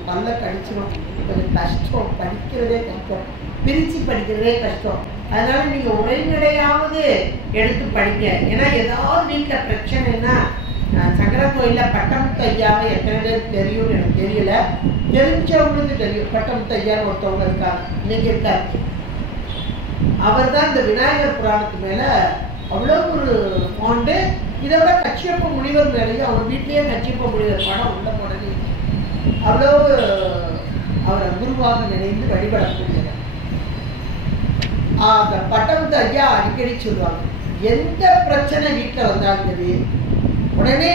பல்ல கடிச்சிடும், கொஞ்சம் கஷ்டம், படிக்கிறதே கஷ்டம், பிரிச்சு படிக்கிறதே கஷ்டம். அதனால நீங்க உரைநடையாவது எடுத்து படிங்க. ஏன்னா ஏதாவது வீட்டுல பிரச்சனைன்னா, சங்கர கோயில பட்டமுத்து ஐயாவை எத்தனை பேர் தெரியும்னு எனக்கு தெரியல, தெரிஞ்சவங்களுக்கு தெரியும். பட்டமுத்து ஐயான்னு ஒருத்தவங்க இருக்காங்க, இன்னைக்கு இருக்காரு. அவர் தான் இந்த விநாயகர் புராணத்து மேல அவ்வளவு ஒரு பாண்டு. இதை விட கச்சியப்ப முனிவர் மேலேயும் அவர் வீட்லயே கச்சியப்ப முனிவர் படம் உள்ள போனது. அவ்வளவு அவரை குருவாக நினைந்து வழிபடக்கூடியவர். அந்த பட்டமுத்து ஐயா அடிக்கடி சொல்லுவாங்க, எந்த பிரச்சனை வீட்டில் வந்தாலும் சரி உடனே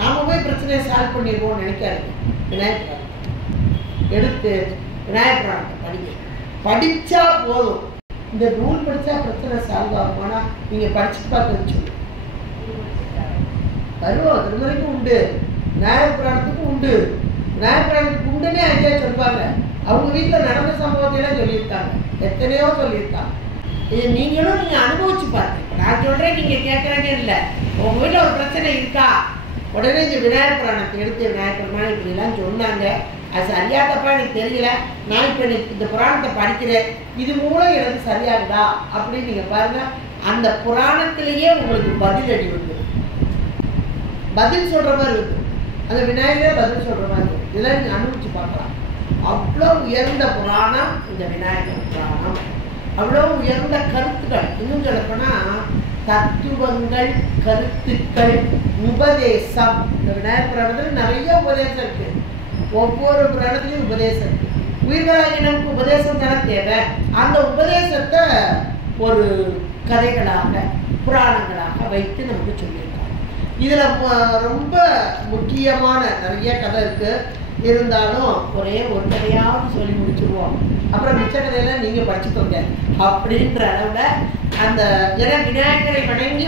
நாம போய் பிரச்சனையை சால்வ் பண்ணிடுவோம்னு நினைக்காது. விநாயகர் எடுத்து விநாயகர் புராணத்தை படிங்க, படிச்சா போதும். இந்த நூல் படிச்சா பிரச்சனை சால்வ் ஆகுமானா நீங்க படிச்சுட்டு பார்த்து சொல்லு. வருவோம், திருமலைக்கும் உண்டு, விநாயகர் புராணத்துக்கும் உண்டு. விநாயகர் புராணத்துக்கு உண்டுன்னே ஐயா சொல்லுவாங்க. அவங்க வீட்டில் நடந்த சம்பவத்தையெல்லாம் சொல்லியிருக்காங்க, எத்தனையோ சொல்லியிருக்காங்க. இது நீங்க அனுபவிச்சு பாருங்க. நான் சொல்றேன், நீங்க கேட்கறதே இல்லை. உங்க வீட்டில் ஒரு பிரச்சனை இருக்கா, உடனே இந்த விநாயகர் புராணத்தை எடுத்து விநாயகர் புராணம் இப்படிலாம் சொன்னாங்க, அது சரியா தப்பா எனக்கு தெரியல, நான் இப்போ இந்த புராணத்தை படிக்கிறேன், இது மூலம் எனக்கு சரியாகுதா அப்படின்னு நீங்க பாருங்க. அந்த புராணத்திலேயே உங்களுக்கு பதில் அடி வந்து பதில் சொல்ற மாதிரி இருக்கு. அந்த விநாயகரே பதில் சொல்ற மாதிரி இருக்கு. இதெல்லாம் நீங்க அனுபவிச்சு பார்க்கலாம். அவ்வளோ உயர்ந்த புராணம் இந்த விநாயகர் புராணம். அவ்வளோ உயர்ந்த கருத்துக்கள். இன்னும் சொல்லப்போனா தத்துவங்கள், கருத்துக்கள், உபதேசம். இந்த விநாயகர் புராணத்துல நிறைய உபதேசம் இருக்கு. ஒவ்வொரு புராணத்திலையும் உபதேசம் இருக்கு. உயிர்களாகி நமக்கு உபதேசம் தானே தேவை. அந்த உபதேசத்தை ஒரு கதைகளாக, புராணங்களாக வைத்து நமக்கு சொல்லியிருக்காங்க. இதுல ரொம்ப முக்கியமான நிறைய கதை இருக்கு. இருந்தாலும் ஒரே ஒரு கதையாவது சொல்லி முடிச்சிருவோம். அப்புறம் மிச்ச கதையெல்லாம் நீங்க படிச்சுக்கோங்க அப்படின்ற அளவுல அந்த விநாயகரை வணங்கி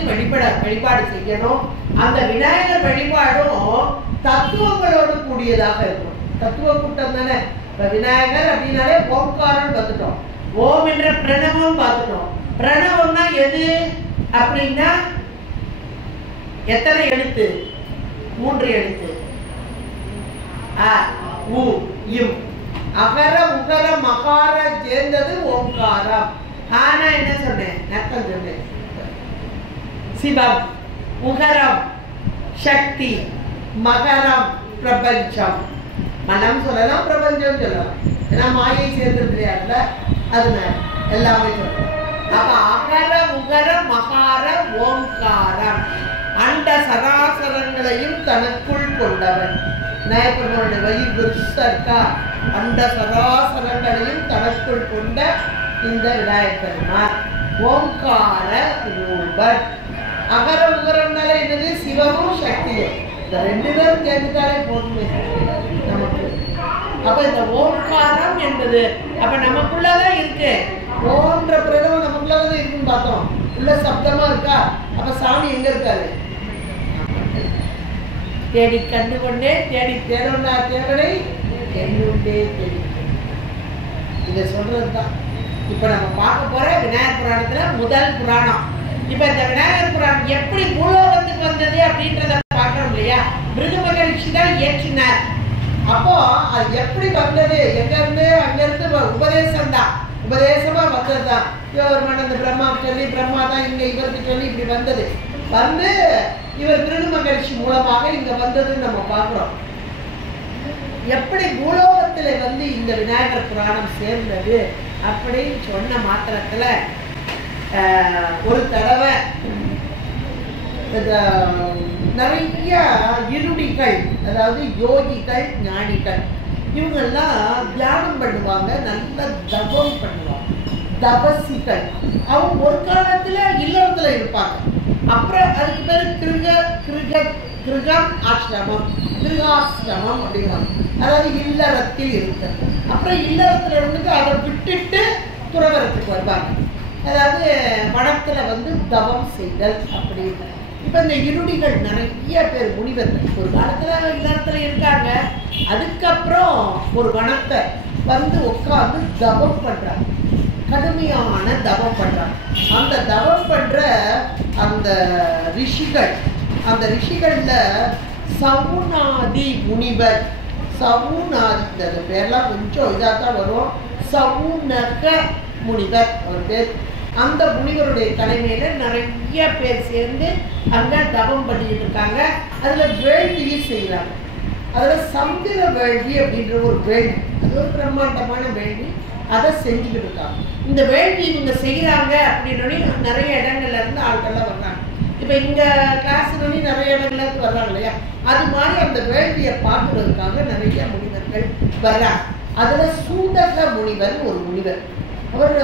வழிபாடு செய்யணும். அந்த விநாயகர் வழிபாடும் தத்துவங்களோடு கூடியதாக இருக்கும். தத்துவ கூட்டம் தானே. இப்ப விநாயகர் அப்படின்னாலே ஓம்காரம் பார்த்துட்டோம், ஓம் என்ற பிரணவம் பார்த்துட்டோம். பிரணவம்னா எது அப்படின்னா எத்தனை எழுத்து? 3 எழுத்து. அ உ இம். அகர உகர மகார சேர்ந்தது ஓம்காரம். ஆனா என்ன சொன்னேன்? நக்கம் சொன்னேன். சிவம், உகரம் சக்தி, மகரம் பிரபஞ்சம். மனம் சொல்லலாம், பிரபஞ்சம் சொல்லலாம். ஏன்னா மாயை சேர்ந்துருக்குறியாருல, அதனால எல்லாமே சொல்லலாம். அப்ப அகர உகர மகார ஓம்காரம். அண்ட சராசரங்களையும் தனக்குள் கொண்டவன். விநாயகருடைய வயிறு பெருசா இருக்கா? அண்ட சராசரங்களையும் தனக்குள் கொண்ட இந்த விநாயகர் ஓங்கார ரூபன். அகர உகரம்னால என்னது? சிவமும் சக்தியும். இந்த ரெண்டு பேரும் சேர்ந்துட்டாலே போதுமே நமக்கு. அப்ப இந்த ஓங்காரம் என்பது அப்ப நமக்குள்ளதான் இருக்கு. ஓன்ற பிறகு நமக்குள்ளதான் இருக்குன்னு பார்த்தோம். உள்ள சப்தமா இருக்கா? அப்ப சாமி எங்க இருக்காரு? தேடி கண்டு கொண்டே தேடி தேடா தேவனை என்னுண்டே தேடி. இதை சொல்றதுதான் இப்ப நம்ம பார்க்க போற விநாயகர் புராணத்துல முதல் புராணம். இப்ப இந்த விநாயகர் புராணம் எப்படி பூலோகத்துக்கு வந்தது அப்படின்றத பார்க்கணும் இல்லையா? மிருக மகிழ்ச்சி தான் ஏற்றினார். அப்போ அது எப்படி வந்தது? எங்க இருந்து? அங்க இருந்து உபதேசம் தான். உபதேசமா வந்ததுதான். அந்த பிரம்மா சொல்லி பிரம்மா தான் இங்க இவருக்கு சொல்லி இப்படி வந்தது. வந்து இவர் மிருக மகிழ்ச்சி மூலமாக இங்க வந்ததுன்னு நம்ம பார்க்கிறோம். எப்படி பூலோகத்துல வந்து இந்த விநாயகர் புராணம் சேர்ந்தது அப்படின்னு சொன்ன மாத்திரத்துல ஒரு தடவை நிறைய இருடிகள், அதாவது யோகிகள், ஞானிகள், இவங்கெல்லாம் தியானம் பண்ணுவாங்க, நல்ல தபம் பண்ணுவாங்க. தபசிகள் அவங்க ஒரு காலத்துல இல்லறத்துல இருப்பாங்க. அப்புறம் அதுக்கு பேரு கிருகம் ஆசிரமம், கிருகாசிரமம் அப்படிங்கிறாங்க. அதாவது இல்லறத்தில் இருக்கு. அப்புறம் இல்லறத்துல இருந்துட்டு அதை விட்டுட்டு துறவரத்துக்கு வருவாங்க. அதாவது வனத்துல வந்து தவம் செய்தல் அப்படின்னு. இப்ப இந்த இருடிகள் நிறைய பேர் முனிவர்கள் ஒரு காலத்துல இல்லறத்துல இருக்காங்க. அதுக்கப்புறம் ஒரு வனத்தை வந்து உட்கார்ந்து தவம் பண்றாங்க. கடுமையான தவம் பண்றாங்க. அந்த தவம் பண்ற அந்த ரிஷிகள், அந்த ரிஷிகள்ல சவுனாதி முனிவர், சவுனாதி இந்த பேர்லாம் கொஞ்சம் இதாக தான் வரும். சவுனக முனிவர் அவர் பேர். அந்த முனிவருடைய தலைமையில நிறைய பேர் சேர்ந்து அங்க தவம் பண்ணிட்டு இருக்காங்க. அதுல வேள்வியும் செய்யறாங்க. அதுல சந்திர வேள்வி அப்படின்ற ஒரு வேள்வி, அது ஒரு பிரம்மாண்டமான வேள்வி. அதை செஞ்சுக்கிட்டு இருக்காங்க. இந்த வேள்வி இவங்க செய்யறாங்க அப்படின்னு நிறைய இடங்கள்ல இருந்து ஆட்கள்லாம் வர்றாங்க. இப்ப இங்க கிளாஸ் நிறைய இடங்கள்ல இருந்து வர்றாங்க இல்லையா? அது மாதிரி அந்த வேள்வியை பார்க்கறதுக்காக நிறைய முனிவர்கள் வர்றாங்க. அதுல சூதக முனிவர் ஒரு முனிவர். அவர்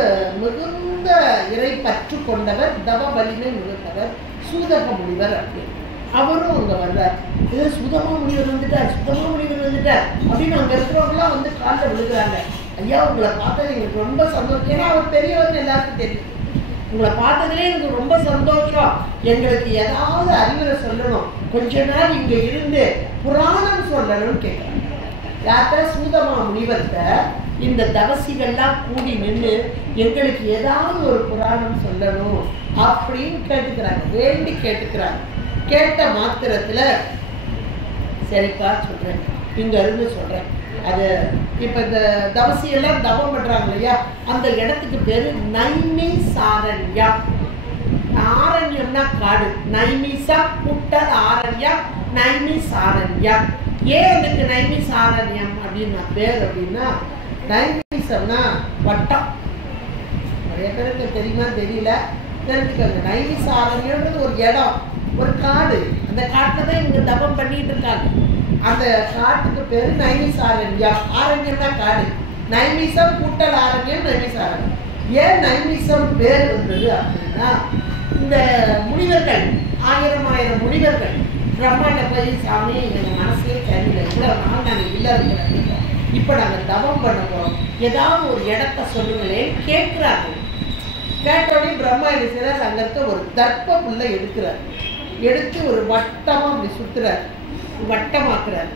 மிகுந்த இறை பற்று கொண்டவர், தவ வலிமை மிகுந்தவர், சூதக முனிவர் அப்படின்னு. அவரும் அங்க வர்றார். இது சுதமா முனிவர் வந்துட்டார், சுத்தமா முனிவர் வந்துட்டார் அப்படின்னு அங்க இருக்கிறவங்களாம் வந்து காலில் விழுகிறாங்க. ஐயா உங்களை பார்த்தது எங்களுக்கு ரொம்ப சந்தோஷம். ஏன்னா அவர் பெரியவர்னு எல்லாருக்கும் தெரியும். உங்களை பார்த்ததுலேயே எனக்கு ரொம்ப சந்தோஷம். எங்களுக்கு ஏதாவது அறிவுரை சொல்லணும், கொஞ்ச நாள் இங்க இருந்து புராணம் சொல்லணும்னு கேட்குறாங்க. யாத்திர சூதமா முனிவர்கிட்ட இந்த தவசிகள்லாம் கூடி நின்று எங்களுக்கு ஏதாவது ஒரு புராணம் சொல்லணும் அப்படின்னு கேட்டுக்கிறாங்க, வேண்டி கேட்டுக்கிறாங்க. கேட்ட மாத்திரத்துல சரிப்பா சொல்றேன், இங்க இருந்து சொல்றேன். அது இப்ப இந்த தவசியெல்லாம் தவம் பண்றாங்க இல்லையா? அந்த இடத்துக்கு பேரு நைமிசாரண்யம். ஆரண்யம்னா காடு. நைமிசம் புட்டல் ஆரண்யம், நைமிசாரண்யம். ஏன் அதுக்கு நைமிசாரண்யம் அப்படின்னு பேர் அப்படின்னா, நைமிசம்னா வட்டம். நிறைய பேருக்கு தெரியுமா தெரியல, தெரிஞ்சுக்கோங்க. நைமிசாரண்யம்ன்றது ஒரு இடம், ஒரு காடு. அந்த காட்டுல தான் இவங்க தவம் பண்ணிட்டு இருக்காங்க. அந்த காட்டுக்கு பேரு நைமிசாரண்யம். ஆரண்யம்னா காடு. நைமிசம் கூட்டல் ஆரண்யம், நைமிசாரண்யம். ஏன் நைமிசம் பேர் வந்தது அப்படின்னா, இந்த முனிவர்கள் ஆயிரம் முனிவர்கள் பிரம்மாண்ட போய் சாமி எங்க மனசே சரியில்லை, இவ்வளவு நாள் நாங்கள் இல்லை இருக்கிறோம், இப்ப நாங்க தவம் பண்ண போறோம், ஏதாவது ஒரு இடத்த சொல்லுங்களேன் கேட்கிறாங்க. கேட்டோடனே பிரம்மா என்ன செய்யறாரு, அங்க இருக்க ஒரு தர்ப்ப புல்லை எடுக்கிறார். எடுத்து ஒரு வட்டமா அப்படி சுத்துறாரு, வட்டமாக்குறாரு.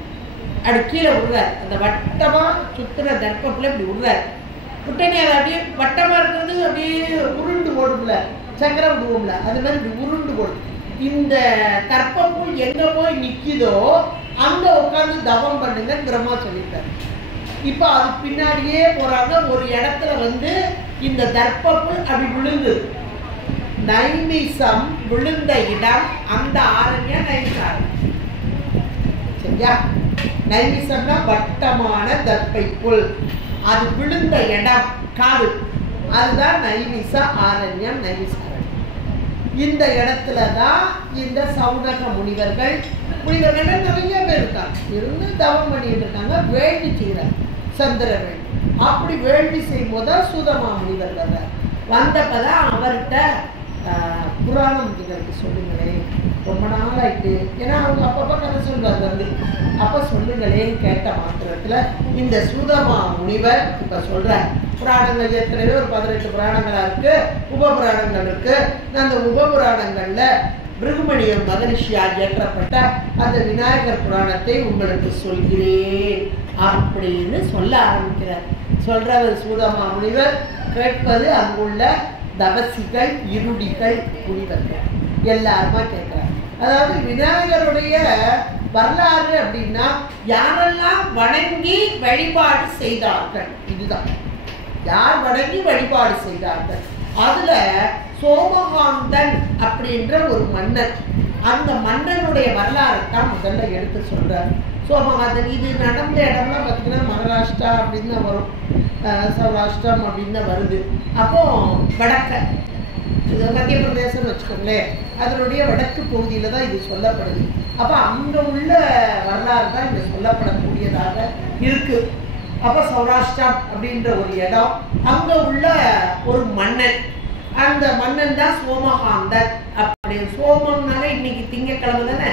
அப்படி கீழே விடுறாரு. அந்த வட்டமா சுத்துற தர்ப்ப புல்லை இப்படி விடுறாரு. உடனே அதை அப்படியே வட்டமா இருக்கிறது அப்படியே உருண்டு ஓடும்ல, சக்கரம் விடுவோம்ல, அது மாதிரி இப்படி உருண்டு ஓடும். இந்த தர்ப்பப்புல் எங்க போய் நிக்குதோ அங்க உட்காந்து தவம் பண்ணுங்க பிரம்மா சொல்லிட்டாரு. இப்ப அது பின்னாடியே போறாங்க. ஒரு இடத்துல வந்து இந்த தர்ப்பப்புல் அப்படி விழுந்து, நைமிசம் விழுந்த இடம் அந்த ஆரண்யம் நைமிசாரண்யம். சரியா? நைமிசம்னா வட்டமான தர்ப்பை புல், அது விழுந்த இடம் காடு, அதுதான் நைமிச ஆரண்யம், நைமிசாரண்யம். இந்த இடத்துல தான் இந்த சௌனக முனிவர்கள் நிறைய பேர் இருக்காங்க, இருந்து தவம் பண்ணிட்டு இருக்காங்க, வேள்வி செய்கிறாங்க, சந்திர வேள்வி. அப்படி வேள்வி செய்யும் போது சூதமா முனிவர் வந்தப்பதான் அவர்கிட்ட புராணம் இதற்கு சொல்லுங்களேன், ரொம்ப நாள் ஆயிட்டு, ஏன்னா அவங்க அப்பப்போ கதை சொல்வார் வந்து, அப்போ சொல்லுங்களேன்னு கேட்ட மாத்திரத்தில் இந்த சூதமா முனிவர் இப்போ சொல்கிறார். புராணங்கள் ஏற்கனவே ஒரு 18 புராணங்களாக இருக்குது, உபபுராணங்கள் இருக்குது. அந்த உபபுராணங்களில் பிருகுமணியம் மகரிஷியால் இயற்றப்பட்ட அந்த விநாயகர் புராணத்தை உங்களுக்கு சொல்கிறேன் அப்படின்னு சொல்ல ஆரம்பிக்கிறார். சொல்றவர் சூதமா முனிவர், கேட்பது அங்குள்ள தவசிகள், இருடிகள், முனிவர்கள் எல்லாருமா கேட்கிறார். அதாவது விநாயகருடைய வரலாறு அப்படின்னா யாரெல்லாம் வணங்கி வழிபாடு செய்தார்கள், இதுதான் யார் வணங்கி வழிபாடு செய்தார்கள். அதுல சோமகாந்தன் அப்படின்ற ஒரு மன்னன், அந்த மன்னனுடைய வரலாறு தான் முதல்ல எடுத்து சொல்றார். சோமகாந்தன் இது நடந்த இடம்லாம் பார்த்தீங்கன்னா மகாராஷ்டிரா அப்படின்னு தான் வரும், சௌராஷ்டிரம் அப்படின்னு தான் வருது. அப்போ வடக்க இது மத்திய பிரதேசம்னு வச்சுக்கோங்களேன், அதனுடைய வடக்கு பகுதியில தான் இது சொல்லப்படுது. அப்போ அங்க உள்ள வரலாறு தான் இங்க சொல்லப்படக்கூடியதாக இருக்கு. அப்போ சௌராஷ்டிரா அப்படின்ற ஒரு இடம், அங்க உள்ள ஒரு மன்னன், அந்த மன்னன் தான் சோமகாந்தன். அப்படி சோமம்னாலே இன்னைக்கு திங்கக்கிழமை தானே,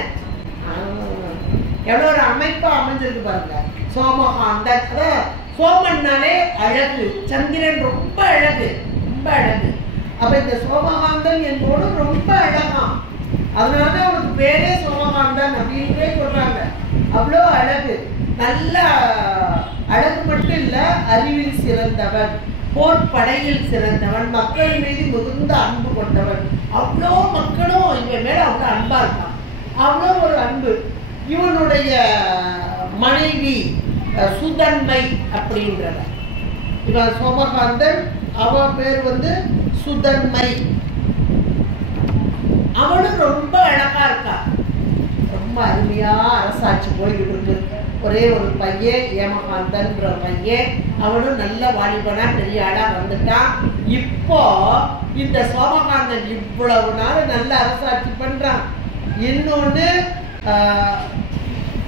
எவ்வளோ ஒரு அமைப்பா அமைஞ்சிருக்கு பாருங்க. சோமகாந்தன், அதான் சோமன்னாலே அழகு, சந்திரன் ரொம்ப அழகு, ரொம்ப அழகு. அப்ப இந்த சோமகாந்தன் என்போடு ரொம்ப அழகாம், அதனாலதான் அவனுக்கு பேரே சோமகாந்தன் அப்படின்றே சொல்றாங்க. அவ்வளோ அழகு, நல்ல அழகு மட்டும் இல்ல, அறிவில் சிறந்தவன், போர்ப்படையில் சிறந்தவன், மக்கள் மீது மிகுந்த அன்பு கொண்டவன். அவ்வளோ மக்களும் இவன் மேல அவ்வளோ அன்பா இருக்கான், அவ்வளோ ஒரு அன்பு. இவனுடைய மனைவி சுதன்மை அப்படின்றவன், இவன் சோமகாந்தன், அவன் பேர் வந்து சுதன்மை. அவனும் ரொம்ப அழகா இருக்கா, ரொம்ப அருமையா அரசாட்சி போய்கிட்டு இருக்கு. ஒரே ஒரு பையன் ஏமகாந்தன்ற பையன், அவனும் நல்ல வாலிபனா பெரிய ஆளா வந்துட்டான். இப்போ இந்த சோமகாந்தன் இவ்வளவு நாள் நல்ல அரசாட்சி பண்றான். இன்னொன்னு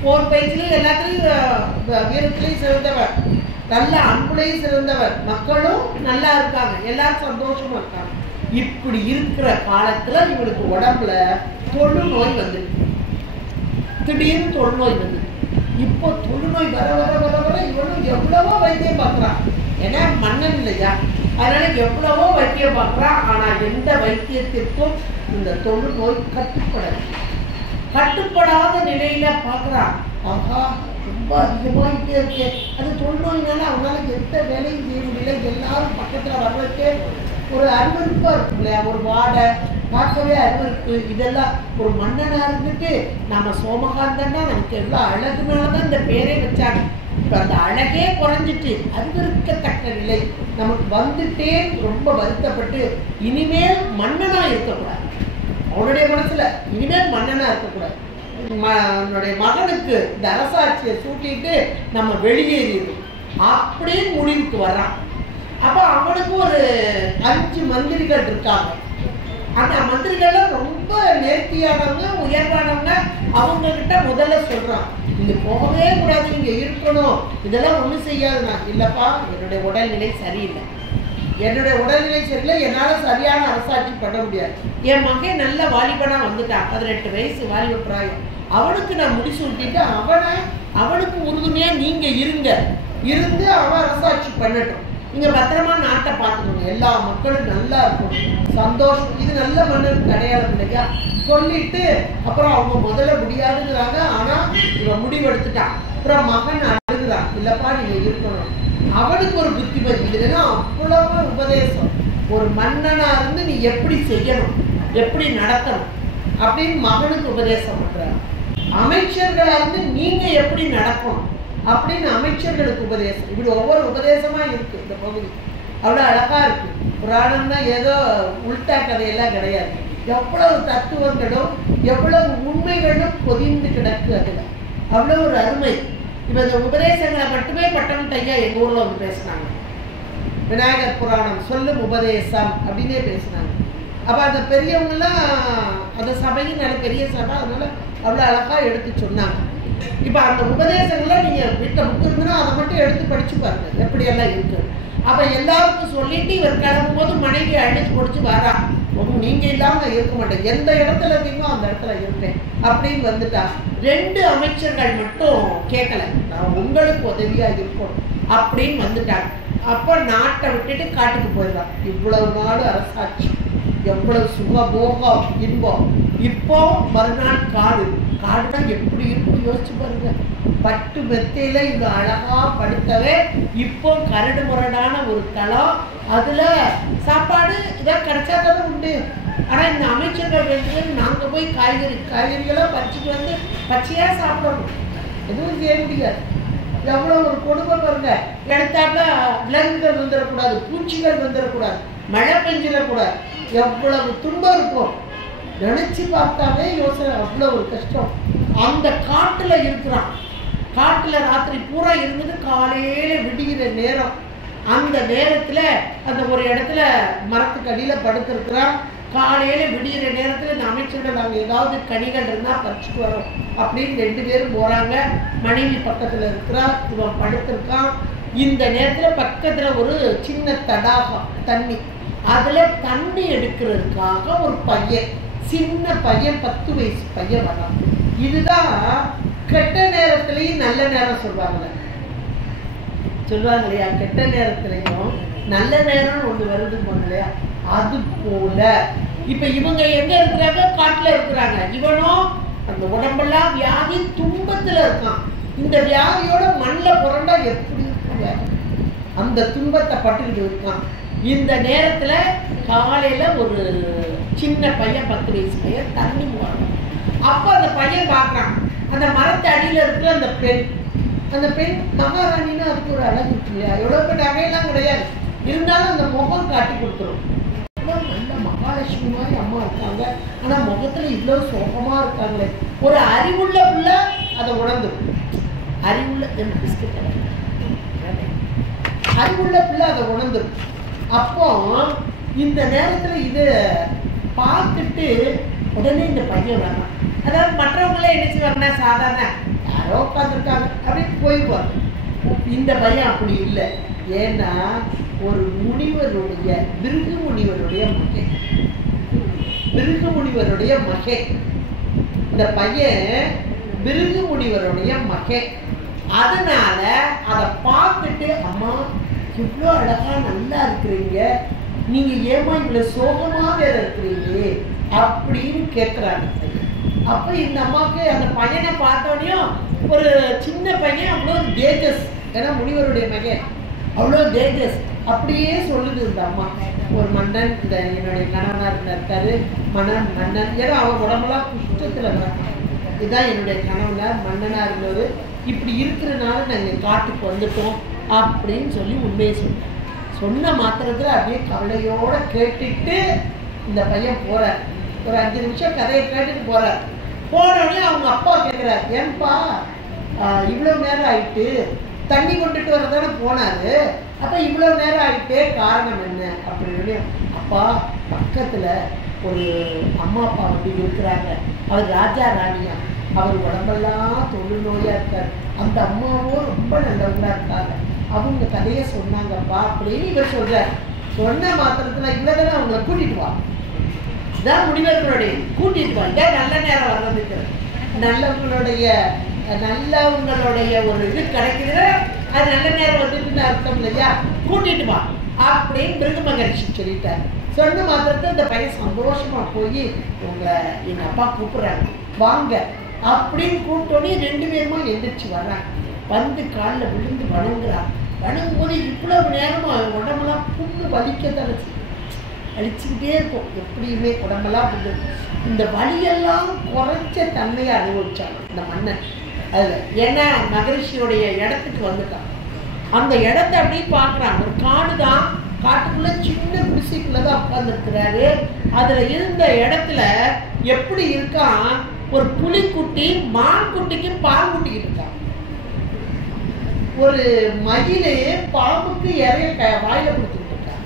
போர் பயிற்சிலையும் எல்லாத்துலயும் வீரத்திலையும் சிறந்தவர், நல்ல அன்புலையும் சிறந்தவர், மக்களும் நல்லா இருக்காங்க, எல்லாரும் சந்தோஷமா இருக்காங்க. இப்படி இருக்கிற காலத்துல இவனுக்கு உடம்புல தொழுநோய் வந்துருக்கு, திடீர்னு தொழுநோய் வந்து. இப்போ தொழுநோய் வர வர வர வர இவனும் எவ்வளவோ வைத்தியம் பார்க்குறான், ஏன்னா மன்னன் இல்லையா, அதனால எவ்வளவோ வைத்தியம் பார்க்குறான். ஆனா எந்த வைத்தியத்திற்கும் இந்த தொழுநோய் கட்டுப்படாத நிலையில பார்க்குறான். ஆஹா ரொம்ப அதிகமாகிட்டே இருக்கு, அது தொழுநோயினால அவனால எந்த வேலையும் செய்ய முடியல, எல்லாரும் பக்கத்துல வர்றதுக்கே ஒரு அருவருப்பா இருக்கும் இல்லையா, ஒரு வாடை பார்க்கவே அருவருப்பு. இதெல்லாம் ஒரு மன்னனா இருந்துட்டு நம்ம சோமகாந்தன்னா நமக்கு எவ்வளோ அழகுனாலதான் இந்த பேரே வச்சாங்க. இப்போ அந்த அழகே குறைஞ்சிட்டு அருவருக்கத்தக்க நிலை நமக்கு வந்துட்டே ரொம்ப வருத்தப்பட்டு இனிமேல் மன்னனா இருக்கக்கூடாது. அவனுடைய மனசுல இனிமேல் மன்னனா இருக்கக்கூடாது, அவனுடைய மகனுக்கு இந்த அரசாட்சியை சூட்டிட்டு நம்ம வெளியேறிடும் அப்படின்னு முடிவுக்கு வர்றான். அப்ப அவனுக்கு ஒரு 5 மந்திரிகள் இருக்காங்க. அந்த மந்திரிகள்லாம் ரொம்ப நேர்த்தியானவங்க, உயர்வானவங்க. அவங்க கிட்ட முதல்ல சொல்றான், நீங்க போகவே கூடாது, நீங்க இருக்கணும், இதெல்லாம் ஒண்ணும் செய்யாதுண்ணா. இல்லப்பா, என்னுடைய உடல்நிலை சரியில்லை, என்னுடைய உடல்நிலை சரியில்லை, என்னால சரியான அரசாட்சி பண்ண முடியாது. என் மகன் நல்ல வாலிபனா வந்துட்டான், 18 வயசு வாலிப பிராயம். அவனுக்கு நான் முடிசூட்டிட்டு அவனுக்கு உறுதுணையா நீங்க இருந்து அவன் அரசாட்சி பண்ணட்டும், நீங்க பத்திரமா நாட்டை பார்த்துக்கணும், எல்லா மக்களும் நல்லா இருக்கணும், சந்தோஷம். இது நல்ல மன்னனுக்கு அடையாளம் இல்லையா சொல்லிட்டு அப்புறம் அவங்க முதல்ல முடியாதுங்கிறாங்க. ஆனா இவன் முடிவெடுத்துட்டான். அப்புறம் மகன் அழுகுறான், இல்லப்பா நீங்க இருக்கணும். அவனுக்கு ஒரு புத்திமதி, இதுன்னா அவ்வளவு உபதேசம். ஒரு மன்னனா இருந்து நீ எப்படி செய்யணும், எப்படி நடத்தணும் அப்படின்னு மகனுக்கு உபதேசம் பண்றாங்க. அமைச்சர்களா இருந்து நீங்க எப்படி நடக்கணும் அப்படின்னு அமைச்சர்களுக்கு உபதேசம். இப்படி ஒவ்வொரு உபதேசமா இருக்கு இந்த பகுதி. அவ்வளவு அழகா இருக்கு. புராணம்னா ஏதோ உள்டா கதையெல்லாம் கிடையாது. எவ்வளவு தத்துவங்களும் எவ்வளவு உண்மைகளும் பொதிந்து கிடக்கு அதுல. அவ்வளவு ஒரு அருமை. இப்ப இந்த உபதேசங்களை மட்டுமே பட்டம் ஐயா எங்க ஊர்ல வந்து பேசினாங்க. விநாயகர் புராணம் சொல்லும் உபதேசம் அப்படின்னே பேசினாங்க. அப்போ அந்த பெரியவங்கெல்லாம் அந்த சபையும் நல்ல பெரிய சபை, அதனால அவ்வளோ அழகாக எடுத்து சொன்னாங்க. இப்போ அந்த உபதேசங்கள்லாம் நீங்கள் வீட்டில் புக் இருந்துன்னா அதை மட்டும் எடுத்து படித்து பாருங்க எப்படியெல்லாம் இருக்குது. அப்போ எல்லாருக்கும் சொல்லிட்டு இவர் கிளம்பும் போது மனைவி அழைச்சி பிடிச்சி வரா, நீங்கள் இல்லாமல் நான் இருக்க மாட்டேன், எந்த இடத்துல இருக்கீங்களோ அந்த இடத்துல இருப்பேன் அப்படின்னு வந்துட்டா. 2 அமைச்சர்கள் மட்டும் கேட்கல, நான் உங்களுக்கு உதவியாக இருக்கணும் அப்படின்னு வந்துட்டாங்க. அப்போ நாட்டை விட்டுட்டு காட்டுக்கு போயிடலாம். இவ்வளவு நாள் அரசாட்சி, எவ்வளவு சுகபோகம் இன்பம். இப்போ மறுநாள் காடுனா எப்படி இருக்கும் யோசிச்சு பாருங்க. பட்டு மெத்தையில இவ்வளோ அழகா படுத்தவே இப்போ கரடு முரடான ஒரு தளம், அதுல சாப்பாடு இதான் கிடைச்சா தானே உண்டு. ஆனா இந்த அமைச்சர்கள் வந்து நாங்க போய் காய்கறிகளாம் பறிச்சுட்டு வந்து பச்சையா சாப்பிடணும், எதுவும் செய்ய முடியாது. எவ்வளோ ஒரு கொடுமை பாருங்க. எடுத்தாப்புல விலங்குகள் வந்துடக்கூடாது, பூச்சிகள் வந்துடக்கூடாது, மழை பெஞ்சிடக்கூடாது, எவ்வளவு துன்பம் இருக்கும் நினைச்சு பார்த்தாவே யோசனை. அவ்வளோ ஒரு கஷ்டம். அந்த காட்டுல இருக்கிறான், காட்டுல ராத்திரி பூரா இருந்தது. காலையில விடுகிற நேரம், அந்த நேரத்துல அந்த ஒரு இடத்துல மரத்துக்கு அடியில படுத்திருக்கிறான். காலையில விடுகிற நேரத்துல இந்த அமைச்சர்கள் அவங்க ஏதாவது கனிகள் இருந்தா பறிச்சுட்டு வரோம் அப்படின்னு 2 பேரும் போறாங்க. மனைவி பக்கத்துல இருக்கிறா, இவன் படுத்திருக்கான். இந்த நேரத்துல பக்கத்துல ஒரு சின்ன தடாகம் தண்ணி, அதுல தண்ணி எடுக்கிறதுக்காக ஒரு பையன், சின்ன பையன் 10 வயசு பையன் வரான். இதுதான் கெட்ட நேரத்திலையும் நல்ல நேரம் சொல்லுவாங்க இல்லையா? கெட்ட நேரத்திலையும் நல்ல நேரம் ஒண்ணு வருது இல்லையா? அது போல இப்ப இவங்க எங்க இருக்கிறாங்க? காட்டுல இருக்கிறாங்க. இவனும் அந்த உடம்பெல்லாம் வியாதி துன்பத்துல இருக்கான். இந்த வியாதியோட மண்ணில் புரண்டா எப்படி இருக்காங்க, அந்த துன்பத்தை பட்டுக்கிட்டு இருக்கான். இந்த நேரத்துல காலையில ஒரு சின்ன பையன் 10 வயசு பையன் தண்ணி போறான். அப்ப அந்த பையன் பார்க்கறான், அந்த மரத்து அடியில இருக்கிற அந்த பெண். அந்த பெண் மகாராணின்னு அதுக்கு ஒரு அழகு இருக்கு இல்லையா? எவ்வளவு பேர் நகையெல்லாம் கிடையாது, இருந்தாலும் அந்த முகம் காட்டி கொடுத்துரும். நல்ல மகாலட்சுமி மாதிரி அம்மா இருக்காங்க, ஆனா முகத்துல இவ்வளவு சோகமா இருக்காங்களே. ஒரு அறிவுள்ள பிள்ளை அதை உணர்ந்துடும். அறிவுள்ள அறிவுள்ள பிள்ளை அதை உணர்ந்துடும். அப்போ இந்த நேரத்துல இது பார்த்துட்டு உடனே இந்த பையன் வரலாம். அதாவது மற்றவங்களே என்ன செய்வாங்கன்னா சாதாரண யாரோ உட்காந்துருக்காங்க அப்படின்னு போயிடுவாங்க. இந்த பையன் அப்படி இல்லை. ஏன்னா ஒரு முனிவருடைய பிருகு முனிவருடைய மகன், பிருகு முனிவருடைய மகன். இந்த பையன் பிருகு முனிவருடைய மகன். அதனால அதை பார்த்துட்டு அம்மா இவ்வளோ அழகா நல்லா இருக்கிறீங்க, நீங்க ஏமா இவ்வளவு சோகமா வேற இருக்கிறீங்க அப்படின்னு கேட்கிறாங்க. அப்ப இந்த அம்மாவுக்கு அந்த பையனை பார்த்தோடையும் ஒரு சின்ன பையன் அவ்வளோ தேஜஸ், ஏன்னா முனிவருடைய மகன் அவ்வளோ தேஜஸ் அப்படியே சொல்லுது இந்த அம்மா. ஒரு மன்னன், இந்த என்னுடைய கணவனார் இருக்காரு மன்னன், ஏன்னா அவன் உடம்பெல்லாம் குஷ்டத்துல இருக்கான். இதுதான் என்னுடைய கணவனார் மன்னனா இருந்தவர், இப்படி இருக்கிறதுனால நாங்கள் காட்டுக்கு வந்துட்டோம் அப்படின்னு சொல்லி உண்மையை சொன்ன மாத்திரத்தில் அப்படியே கவலையோட கேட்டுட்டு இந்த பையன் போறார். ஒரு 5 நிமிஷம் கதையை கேட்டுட்டு போறார். போனோடனே அவங்க அப்பா கேட்கிறார், ஏன்பா இவ்வளவு நேரம் ஆயிட்டு, தண்ணி கொண்டுட்டு வரதானே போனாரு, அப்ப இவ்வளவு நேரம் ஆயிட்டே காரணம் என்ன அப்படின்னு. அப்பா பக்கத்துல ஒரு அம்மா அப்பா வந்து இருக்கிறாங்க, அவர் ராஜா ராணியா, அவர் உடம்பெல்லாம் தொழுநோயா இருக்காரு, அந்த அம்மாவும் ரொம்ப நல்லவங்களா இருக்காங்க, அவங்க கதையை சொன்னாங்கப்பா அப்படின்னு இவர் சொல்றார். சொன்ன மாத்திரத்துல இவ்வளவுதானே அவங்களை கூட்டிட்டு வா, இதான் முனிவர்களுடைய கூட்டிட்டு வா, இதான் நல்ல நேரம் வர்றதுக்கு, நல்லவங்களுடைய ஒரு இது கிடைக்குதுன்னா அது நல்ல நேரம் வந்துட்டுன்னு அர்த்தம் இல்லையா? கூட்டிட்டு வா அப்படின்னு பிருகு மகரிஷி சொல்லிட்டாரு. சொன்ன மாத்திரத்தை இந்த பையன் சந்தோஷமா போய் உங்களை எங்க அப்பா கூப்பிடுறாங்க வாங்க அப்படின்னு கூப்பிட்டோன்னே 2 பேருமா எந்திரிச்சு வர்றாங்க. வந்து காலில் விழுந்து வணங்குறாங்க. வணங்கும் போது இவ்வளவு நேரமும் அவன் உடம்பெல்லாம் புண்ணு வலிக்கத்தான அழிச்சுக்கிட்டே இருக்கும். எப்படியுமே உடம்பெல்லாம் புண்ணு. இந்த வலியெல்லாம் குறைச்ச தன்மையை அனுபவிச்சாங்க இந்த மன்னன். அது ஏன்னா மகரிஷியோடைய இடத்துக்கு வந்துட்டான். அந்த இடத்த அப்படியே பார்க்குறான். ஒரு காடு தான், காட்டுக்குள்ள சின்ன குடிசைக்குள்ளதான் உட்கார்ந்துருக்கிறாரு. அதுல இருந்த இடத்துல எப்படி இருக்கான், ஒரு புலிக்குட்டி மான் குட்டிக்கு பால் குட்டிக்கிட்டு இருக்கான். ஒரு மயிலே பாம்புக்கு இறைய வாயில கொடுத்துக்கிட்டு இருக்கான்.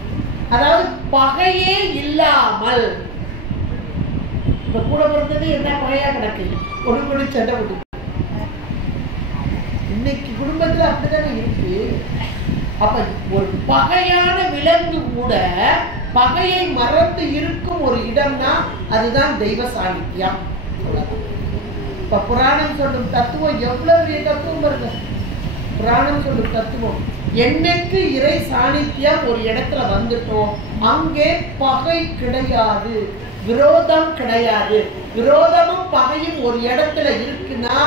அதாவது பகையே இல்லாமல். இப்ப கூட பிறந்தது என்ன பகையா கிடக்கு, ஒன்று சண்டை போட்டு. இன்னைக்கு குடும்பத்துல அப்படித்தானே இருக்கு. அப்ப ஒரு பகையான விலங்கு கூட பகையை மறந்து இருக்கும் ஒரு இடம்னா அதுதான் தெய்வ சாநித்தியம். இப்ப புராணம் சொல்லும் தத்துவம் எவ்வளவு பெரிய தத்துவம் வருது. புராணம் சொல்லும் தத்துவம் என்னைக்கு இறை சாநித்தியம் ஒரு இடத்துல வந்துட்டோம் அங்கே பகை கிடையாது, விரோதம் கிடையாது. விரோதமும் பகையும் ஒரு இடத்துல இருக்குன்னா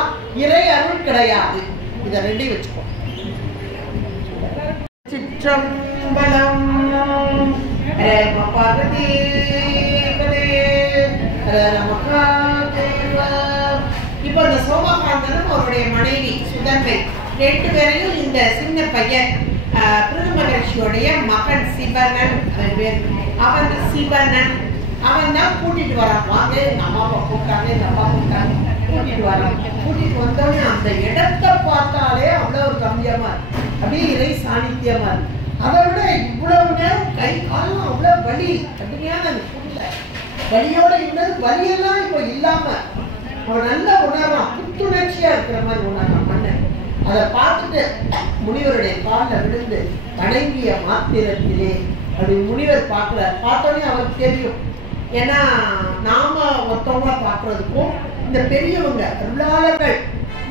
இறை அருள் கிடையாது. இத ரெண்டையும் வச்சுக்கோ. சிற்றம்பலம் இப்ப இந்த சோமகாந்தனும் அவருடைய மனைவி சுதன்மை ரெண்டு பேரையும் இந்த சின்ன பையன் பிருகு மகரிஷியோடைய மகன் சிவனன், அவன் பேர் அவன் சிவனன், அவன் தான் கூட்டிட்டு வரான். வாங்க எங்க அம்மா அப்பா கூப்பிட்டாங்க, எங்க அப்பா கூப்பிட்டாங்க, கூட்டிட்டு வரான். கூட்டிட்டு வந்தோடனே அந்த இடத்தை பார்த்தாலே அவ்வளவு ஒரு கம்மியமா இருக்கு, அப்படியே இறை சாநித்தியமா இருக்கு. அதை விட இவ்வளவு நேரம் கை காலம் அவ்வளவு வலி, கடுமையான அந்த புரியல வலியோட இருந்தது. வலியெல்லாம் இப்போ இல்லாம அவன் நல்லா உணர்றான், புத்துணர்ச்சியா இருக்கிற மாதிரி உணர்றான் மன்னன். அதை பார்த்துட்டு முனிவருடைய காலில் விழுந்து வணங்கிய மாத்திரத்திலே அப்படி முனிவர் பார்க்கிறார். பார்த்தோன்னே அவருக்கு தெரியும், ஏன்னா நாம ஒருத்தவங்கள பார்க்கறதுக்கும் இந்த பெரியவங்க அருளாளர்கள்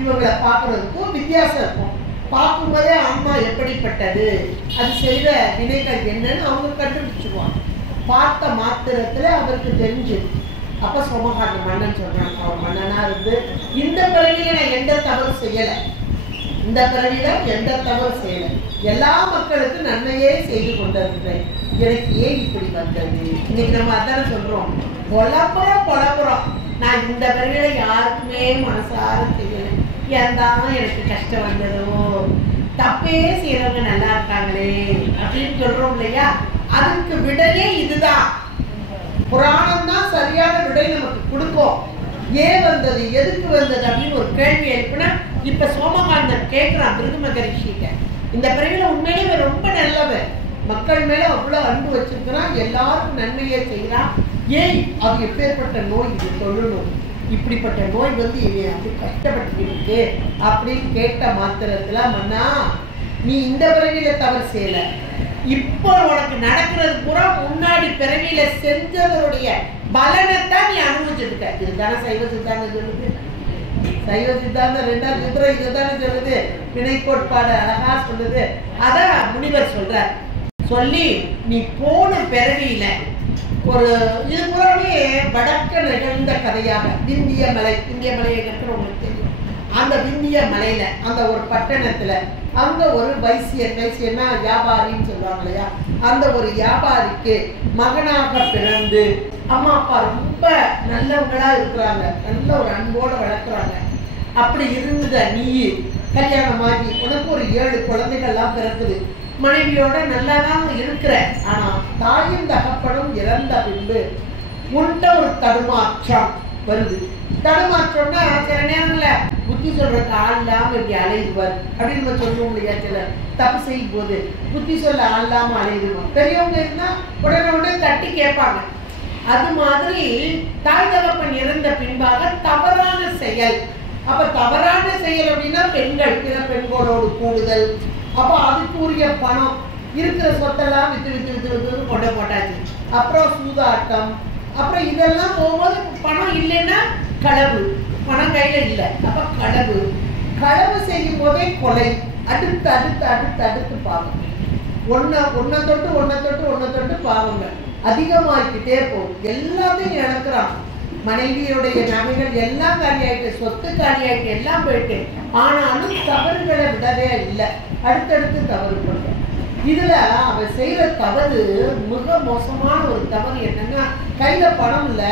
இவங்களை பார்க்கறதுக்கும் வித்தியாசம் இருக்கும். பார்க்கும்போதே ஆன்மா எப்படிப்பட்டது, அது செய்த வினைகள் என்னன்னு அவங்க கண்டுபிடிச்சுக்குவாங்க. பார்த்த மாத்திரத்துல அவருக்கு தெரிஞ்சது. அப்ப சோமகாந்த மன்னன் சொல்றான், அவன் மன்னனா இருந்து இந்த பிறவியில நான் எந்த தவறு செய்யல, இந்த பிறவியில எந்த தவறு செய்யல, எல்லா மக்களுக்கும் நன்மையே செய்து கொண்டிருக்கிறேன், எனக்கு ஏன் இப்படி வந்தது. இன்னைக்கு நம்ம அதான சொல்றோம், பொழப்புறோம். நான் இந்த பிறவியில யாருக்குமே மனசார செய்யல, ஏந்தாலும் எனக்கு கஷ்டம் வந்ததோ, தப்பே செய்யறவங்க நல்லா இருக்காங்களே அப்படின்னு சொல்றோம் இல்லையா. அதுக்கு விடையே இதுதான். புராணம் தான் சரியான விடை நமக்கு கொடுக்கும். ஏன் வந்தது, எதுக்கு வந்தது அப்படின்னு ஒரு கேள்வி எழுப்பினா இப்ப சோமகாந்தன் கேட்கிறான் பிருகு மகரிஷிட்ட. இந்த பிறவில உண்மையிலே ரொம்ப நல்லவன், மக்கள் மேல அவ்வளவு அன்பு வச்சிருக்கிறான், எல்லாருக்கும் நன்மையே செய்யறான். ஏன் அது எப்பேற்பட்ட நோய், இது சொல்லணும், இப்படிப்பட்ட நோய் வந்து அப்படி கஷ்டப்பட்டு இருக்கு அப்படின்னு கேட்ட மாத்திரத்துல, மன்னா நீ இந்த பிறவியில தவறு செய்யல, இப்போ உனக்கு நடக்கிறது பூரா முன்னாடி பிறவியில செஞ்சவருடைய பலனைத்தான் நீ அனுபவிச்சிருக்க. இதுதானே சைவ சித்தாந்தம் சொல்லுது. சைவ சித்தாந்தம் 2ஆம் சூத்திரம் இதுதானே சொல்லுது. வினை கோட்பாடு அழகா சொல்லுது. அதான் முனிவர் சொல்றார். சொல்லி நீ போன பிறவியில ஒரு இது பூராவே வடக்க நிகழ்ந்த கதையாக விந்திய மலை, விந்திய மலையை இருக்கிறவங்களுக்கு தெரியும். அந்த விந்திய மலையில அந்த ஒரு பட்டணத்துல அங்க ஒரு வைசியன்னா வியாபாரின்னு சொல்லுவாங்க இல்லையா, அந்த ஒரு வியாபாரிக்கு மகனாக பிறந்து அம்மா அப்பா ரொம்ப நல்லவங்களா இருக்கிறாங்க, நல்ல ஒரு அன்போட வளர்க்குறாங்க. அப்படி இருந்த நீ கல்யாணமாகி உனக்கு ஒரு 7 குழந்தைகள்லாம் பிறக்குது, மனைவியோட நல்லாதான் இருக்கிற. ஆனா தாயும் தகப்பனும் இறந்த பின்பு உண்ட ஒரு தடுமாற்றம் வருது. தடுமாற்றம்னா சில நேரங்கள்ல புத்தி சொல்றதுக்கு ஆள் இல்லாம இப்படி அலையுவார் அப்படின்னு நம்ம சொல்லுவோம் இல்லையா. சில தப்பு செய்யும் போது புத்தி சொல்ல ஆள் இல்லாம அலையுவோம். பெரியவங்க இருந்தா உடனே தட்டி கேட்பாங்க. அது மாதிரி தாய் தகப்பன் இறந்த பின்பாக தவறான செயல். அப்ப தவறான செயல் அப்படின்னா பெண்கள் பிற பெண்களோடு கூடுதல். அப்ப அதுக்குரிய பணம் இருக்கிற சொத்தெல்லாம் வித்து வித்து வித்து வித்து கொண்டு போட்டாச்சு. அப்புறம் சூதாட்டம், அப்புறம் இதெல்லாம் போகும்போது பணம் இல்லைன்னா களவு, பணம் கையில இல்லை, அப்ப களவு செய்யும் போதே கொலை, அடுத்து அடுத்து அடுத்து அடுத்து பாவம், ஒன்ன தொட்டு பாவங்க அதிகமாகிக்கிட்டே போகும். எல்லாத்தையும் இழக்கிறான். மனைவியுடைய நகைகள் எல்லாம் காலியாயிட்டு, சொத்து காலியாயிட்டு, எல்லாம் போயிட்டு, ஆனாலும் தவறுகளை விடவே இல்லை, அடுத்தடுத்து தவறு பண்றான். இதுல அவன் செய்யற தவறு மிக மோசமான ஒரு தவறு. என்னன்னா கையில பணம் இல்ல,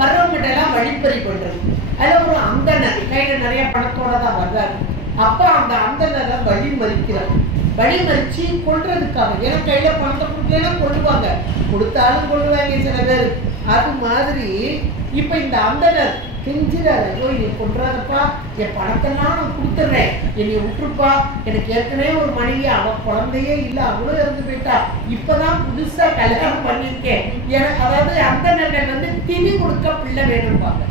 வர்றவங்கிட்ட எல்லாம் வழிப்பறி பண்றது. அதுல ஒரு அந்தனர் கையில நிறைய பணத்தோட தான் வர்றாரு. அப்ப அந்த அந்தனரை வழி மறிக்கிறார். வழி மறிச்சு கொள்றதுக்காக, ஏன்னா கையில பணத்தை கொடுக்கலாம் கொள்ளுவாங்க, கொடுத்தாலும் கொள்ளுவாங்க சில பேர். அது மாதிரி இப்ப இந்த அந்தனர் கெஞ்சிடாரு, ஐயோ என்னை கொன்றாதப்பா, என் பணத்தெல்லாம் நான் கொடுத்துட்றேன், என்னை விட்டுருப்பா, எனக்கு ஏற்கனவே ஒரு மனைவி, அவன் குழந்தையே இல்லை, அவளும் இறந்து போயிட்டா, இப்பதான் புதுசா கல்யாணம் பண்ணியிருக்கேன், எனக்கு அதாவது அந்த நேரம் வந்து திதி கொடுக்க பிள்ளை வேணும்பாங்க.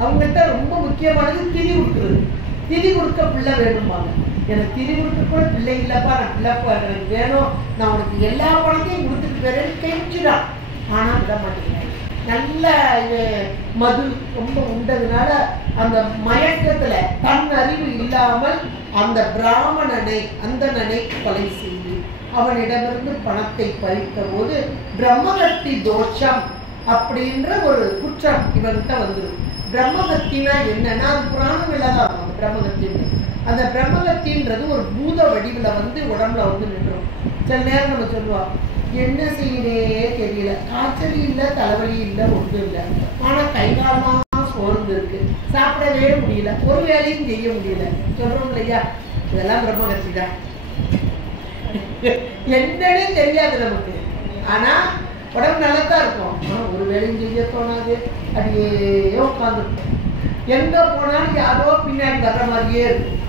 அவங்ககிட்ட ரொம்ப முக்கியமானது திதி கொடுக்குறது. திதி கொடுக்க பிள்ளை வேணும்பாங்க. எனக்கு திதி கொடுக்க கூட பிள்ளை இல்லைப்பா, நான் பிள்ளைப்பா எனக்கு வேணும், நான் உனக்கு எல்லா பணத்தையும் கொடுத்துட்டு போறேன்னு கெஞ்சிடான். ஆனா விட மாட்டேங்கிறேன். நல்ல மது ரொம்ப உண்டதுனால அந்த மயக்கத்துல தன் அறிவு இல்லாமல் அந்த பிராமணனை அந்தணனை கொலை செய்து அவனிடமிருந்து பணத்தை பறித்த போது பிரம்மகத்தி தோஷம் அப்படின்ற ஒரு குற்றம் இவன்கிட்ட வந்துடும். பிரம்மகத்தினா என்னன்னா அது புராணங்கள்ல தான் இருக்கும். அந்த பிரம்மகத்தின்னு, அந்த பிரம்மகத்தின்றது ஒரு பூத வடிவுல வந்து உடம்புல வந்து நின்றும். சில நேரம் நம்ம சொல்லுவோம், என்ன செய்யனே தெரியல, காய்ச்சல் இல்லை, தலைவலி இல்லை, ஒன்றும் இல்லை, ஆனா கைகாலமாக சோர்ந்து இருக்கு, சாப்பிடவே முடியல, ஒரு வேலையும் செய்ய முடியல சொல்றோம் இல்லையா? இதெல்லாம் பிரம்மகத்தி தான். என்னன்னே தெரியாது நமக்கு, ஆனா உடம்பு நல்லதா இருக்கும், ஒரு வேலையும் செய்ய தோணாது, அப்படியே உட்காந்துருக்கும். எங்க போனாலும் யாரோ பின்னாடி வர்ற மாதிரியே இருக்கும்.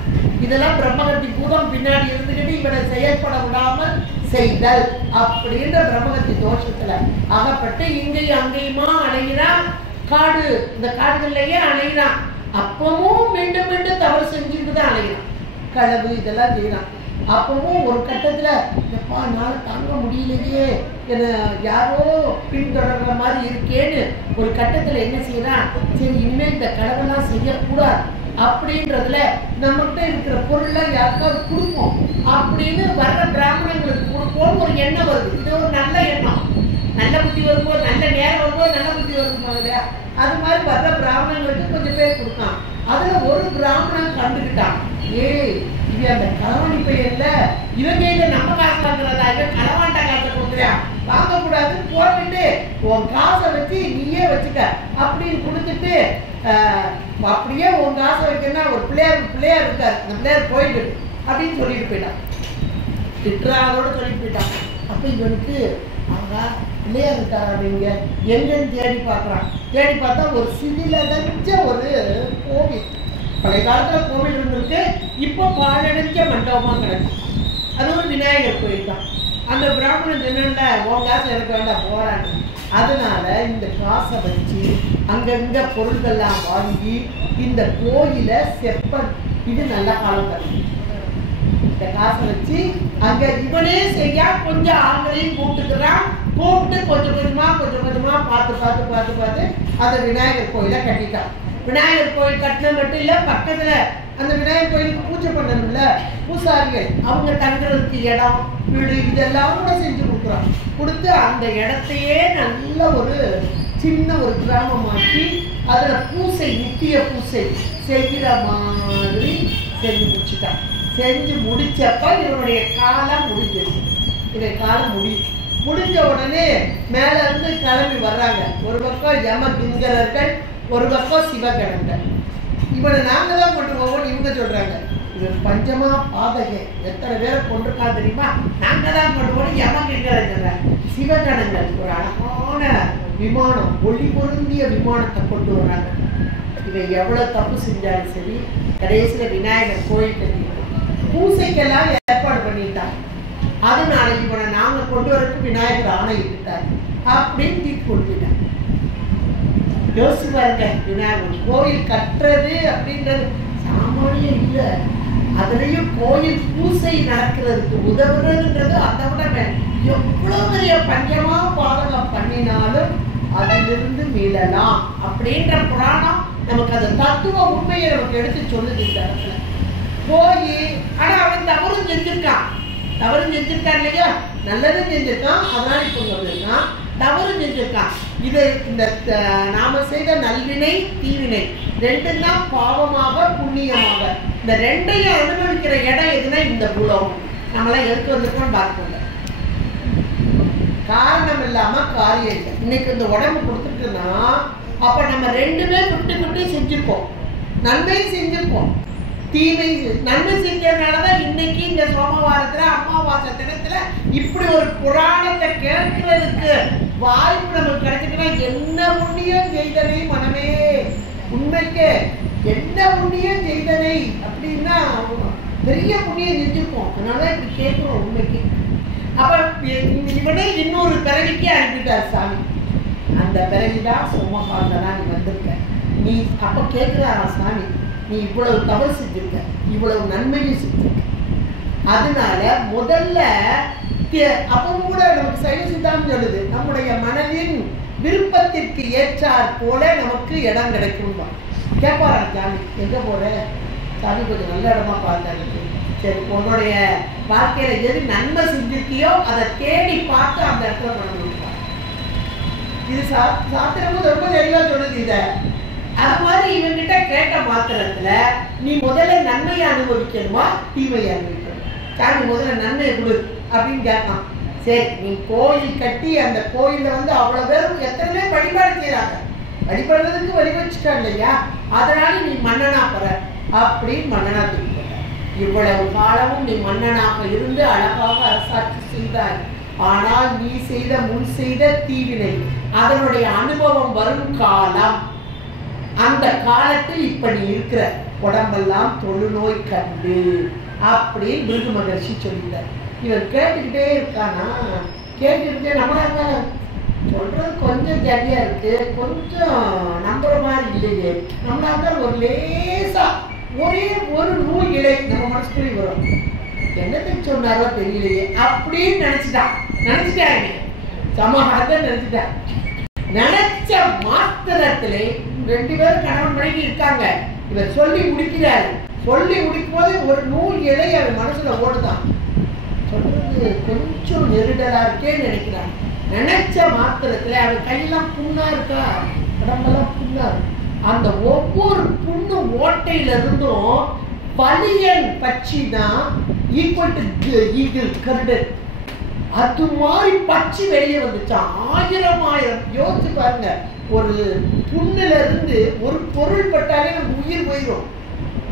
இதெல்லாம் பிரம்மகத்தி பூதம் பின்னாடி இருந்துகிட்டு இவனை செயல்பட விடாமல் செய்தல் அப்படின்ற பிரம்மகத்தி தோஷத்துல அகப்பட்டு இங்கேயும் அங்கேயுமா அலைகிறான். காடு, இந்த காடுகள்லயே அலைகிறான். அப்பவும் மீண்டும் மீண்டும் தவறு செஞ்சுட்டு தான் அலைகிறான். களவு இதெல்லாம் செய்யறான். அப்பவும் ஒரு கட்டத்துல எப்பா என்னால தாங்க முடியலையே, என்ன யாரோ பின்தொடர்ற மாதிரி இருக்கேன்னு ஒரு கட்டத்துல என்ன செய்யறான், சரி இனிமே இந்த களவெல்லாம் செய்யக்கூடாது அப்படின்றதுல நம்மகிட்ட இருக்கிற பொருள்லாம் யாருக்காவது கொடுப்போம் அப்படின்னு வர்ற பிராமணங்களுக்கு கொடுப்போம் ஒரு எண்ணம் வருது. இது ஒரு நல்ல எண்ணம். நல்ல புத்தி வரும்போது, நல்ல நேரம் வரும்போது நல்ல புத்தி வரும்போது இல்லையா, அது மாதிரி வர்ற பிராமணங்களுக்கு கொஞ்சம் பேர் கொடுத்தான். அதுல ஒரு பிராமணன் கண்டுக்கிட்டான், ஏய் இது அந்த களவாணி பையன்ல, இவன் கையில நம்ம காசு வாங்குறதா, இவன் களவாண்ட காசை கொடுக்குறியா, வாங்கக்கூடாதுன்னு போட்டுட்டு உன் காசை வச்சு நீயே வச்சுக்க அப்படின்னு கொடுத்துட்டு, அப்படியே உன் காசை வைக்கணும்னா ஒரு பிள்ளையார் இருக்காரு, அந்த பிள்ளையார் போயிட்டு அப்படின்னு சொல்லிட்டு போயிட்டான். திட்டுறாதோட சொல்லிட்டு போயிட்டான். அப்ப இவனுக்கு அவங்க பிள்ளையார் இருக்காரு அப்படிங்க எங்கன்னு தேடி பார்க்குறான். தேடி பார்த்தா ஒரு சிதிலடைஞ்ச ஒரு கோவில், பழைய காலத்துல கோவில் இருந்திருக்கு, இப்போ பாழடைஞ்ச மண்டபமா கிடக்கும். அது ஒரு விநாயகர் கோயில் தான். அந்த பிராமணன் என்னன்னா உன் காசு எனக்கு வேண்டாம் போறாங்க. அதனால இந்த காசை வச்சு அங்கங்க பொருள்கள்லாம் வாங்கி இந்த கோயில செப்பன், இது நல்ல காலம் தரும். இந்த காசை வச்சு அங்க இவனே செய்ய கொஞ்சம் ஆண்களையும் கூப்பிட்டுக்கிறான். கூப்பிட்டு கொஞ்சம் கொஞ்சமா பார்த்து அந்த விநாயகர் கோயிலை கட்டிட்டான். விநாயகர் கோயில் கட்டின மட்டும் இல்ல, பக்கத்துல அந்த விநாயகர் கோயிலுக்கு பூஜை பண்ணணும்ல பூசாரிகள், அவங்க தங்குறதுக்கு இடம் வீடு இதெல்லாம் கூட செஞ்சு கொடுக்குறான். கொடுத்து அந்த இடத்தையே நல்ல ஒரு சின்ன ஒரு கிராமமாக்கி அதுல பூசை, நித்திய பூசை செய்கிற மாதிரி செஞ்சு முடிச்சுட்டான். செஞ்சு முடிச்சப்ப இவனுடைய காலம் முடிஞ்சிருச்சு. இவன் காலம் முடிஞ்ச உடனே மேல இருந்து கிளம்பி வர்றாங்க. ஒரு பக்கம் யம கிங்கரர்கள், ஒரு பக்கம் சிவகணங்கள். இவனை நாங்க தான் கொண்டு போவோம் இவங்க சொல்றாங்க. இவன் பஞ்சமா பாதகை, எத்தனை பேரை கொண்டிருக்கா தெரியுமா, நாங்க தான் கொண்டு போவோம் யம கிங்கரர்கள். சிவகணங்கள் ஒரு அழகான விமானம், ஒளி பொருந்திய விமானத்தை கொண்டு வர்றாங்க. இவன் எவ்வளவு தப்பு செஞ்சாலும் சரி கடைசியில விநாயகர் கோயில் கட்டி பூசைக்கெல்லாம் ஏற்பாடு பண்ணிட்டான். அதனால இவனை நாங்க கொண்டு வரக்கு விநாயகர் ஆணையிட்டார் அப்படின்னு தீர்ப்பு கொடுத்துட்டான். யோசிச்சு பாருங்க, விநாயகர் கோயில் கட்டுறது அப்படின்றது சாமானியம் இல்லை. அதுலயும் கோயில் பூசை நடக்கிறதுக்கு உதவுறதுன்றது அதை விட எவ்வளவு பெரிய பஞ்சமா பாதகம் பண்ணினாலும் அதிலிருந்து மீளலாம் அப்படின்ற புராணம் நமக்கு அந்த தத்துவ உண்மையை நமக்கு எடுத்து சொல்லுது. இந்த இடத்துல போய் ஆனா அவன் தவறும் செஞ்சிருக்கான் இல்லையா, நல்லதும் செஞ்சிருக்கான். அதனால இப்போ சொல்லிருக்கான் தவறும் செஞ்சிருக்கான். இது இந்த நாம செய்த நல்வினை தீவினை ரெண்டும் தான் பாவமாக புண்ணியமாக. இந்த ரெண்டையும் அனுபவிக்கிற இடம் எதுனா இந்த பூலோகம். நம்மளாம் எதுக்கு வந்திருக்கோம்னு பார்க்கணும். காரணம் இல்லாம காரியம் இல்லை. இன்னைக்கு இந்த உடம்பு கொடுத்துட்டுன்னா அப்ப நம்ம ரெண்டுமே விட்டு செஞ்சிருப்போம். நன்மையும் செஞ்சிருப்போம், தீமை நன்மை செஞ்சதுனாலதான் இன்னைக்கு இந்த சோமவாரத்துல அமாவாசை தினத்துல இப்படி ஒரு புராணத்தை கேட்கறதுக்கு வாய்ப்பு நமக்கு கிடைச்சிட்டுனா என்ன புண்ணியம் செய்தனே மனமே உண்மைக்கே என்ன புண்ணியம் செய்தனை அப்படின்னா பெரிய புண்ணியம் செஞ்சிருக்கோம், அதனால இப்படி கேட்கிறோம் உண்மைக்கு. அப்ப இவனே இன்னொரு பிறவிக்கு அனுப்பிட்டார் சாமி. அந்த பிறவிதான் சோமகாந்தனா நீ வந்திருக்க. நீ அப்ப கேட்கிறாரா சாமி, நீ இவ்வளவு தவறு செஞ்சிருக்க, இவ்வளவு நன்மையும் செஞ்சிருக்க. அதனால முதல்ல அப்பவும் கூட நமக்கு சைவ சித்தாந்தம் சொல்லுது, நம்முடைய மனதின் விருப்பத்திற்கு ஏற்றாற் போல நமக்கு இடம் கிடைக்கும். கேட்பாரா சாமி, எங்க போற சாமி, கொஞ்சம் நல்ல இடமா பார்த்தாரு. சரி, உன்னுடைய வாழ்க்கையில எது நன்மை செஞ்சிருக்கியோ அதை தேடி பார்த்து அந்த இடத்துல பண்ண முடியும். இது சாத்திரமும் ரொம்ப தெளிவா சொல்லுது. இத அது மாதிரி இவங்கிட்ட கேட்ட மாத்திரத்துல நீ முதல்ல நன்மையை அனுபவிக்கணுமா தீமையை அனுபவிக்கணும்? சாமி முதல்ல நன்மையை கொடு அப்படின்னு கேட்பான். சரி, நீ கோயில் கட்டி அந்த கோயில அவ்வளவு பேரும் எத்தனை பேர் வழிபாடு செய்யறாங்க, வழிபடுறதுக்கு வழிபடிச்சுட்டா இல்லையா, அதனால நீ மன்னனா பெற அப்படின்னு மன்னனா தூக்கி போட்ட. இவ்வளவு காலமும் நீ மன்னனாக இருந்து அழகாக அரசாட்சி செய்தாய். ஆனால் நீ செய்த முன் செய்த தீவினை அதனுடைய அனுபவம் வரும் காலம், அந்த காலத்தில் இப்ப நீ இருக்கிற உடம்பெல்லாம் தொழுநோய் கண்டு அப்படின்னு பிருகு மகர்ஷி சொல்லிட்டார். இவன் கேட்டுக்கிட்டே இருக்கானா, கேட்டுக்கிட்டே நம்மளால சொல்றது கொஞ்சம் சரியா இருக்கு, கொஞ்சம் நம்புற மாதிரி இல்லையே, நம்மளால ஒரு லேசா ஒரே ஒரு நூல் இலை நம்ம மனசுக்குள்ளே வரும், என்னத்துக்கு சொன்னாரோ தெரியலையே அப்படின்னு நினைச்சிட்டாங்க. சமகாரத்தை நினைச்சிட்டாங்க. நினைச்ச மாத்திரத்திலே 2 பேரும் கணவன் மனைவி இருக்காங்க. இவர் சொல்லி முடிக்கிறாரு. சொல்லி முடிக்கும் போது ஒரு நூல் இலை அவன் மனசுல ஓடுதான். சொல்றது கொஞ்சம் நெருடலா இருக்கேன்னு நினைக்கிறான். நினைச்ச மாத்திரத்துல அவன் கையெல்லாம் புண்ணா இருக்கா, உடம்பெல்லாம் புண்ணா இருக்கு. அந்த ஒவ்வொரு புண்ணு ஓட்டையில இருந்தும் பலியன் பட்சி தான் ஈக்குவல் டு ஈகிள் கருடன், அது மாதிரி பட்சி வெளியே வந்துச்சான். 1000 யோசிச்சு பாருங்க, ஒரு புண்ணுல இருந்து ஒரு பொருள் பட்டாலே நம்ம உயிர் போயிடும்.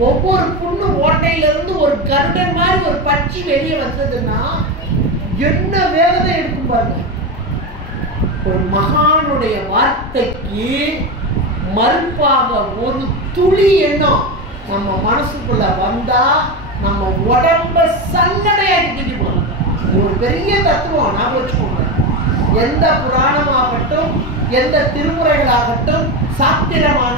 ஒவ்வொரு புண்ணு ஓட்டையில இருந்து ஒரு கருடன் மாதிரி ஒரு பட்சி வெளியே வந்ததுன்னா என்ன வேதனை எடுக்கும் பாருங்க. ஒரு மகானுடைய வார்த்தைக்கு மறுப்பாக ஒரு துளி எண்ணம் நம்ம மனசுக்குள்ள வந்தா நம்ம உடம்ப சல்லடையாக்கி போகணும். ஒரு பெரிய தத்துவம் நான் வச்சுக்கோங்க. எந்த புராணமாகட்டும், எந்த திருமுறைகளாகட்டும், சாத்திரமான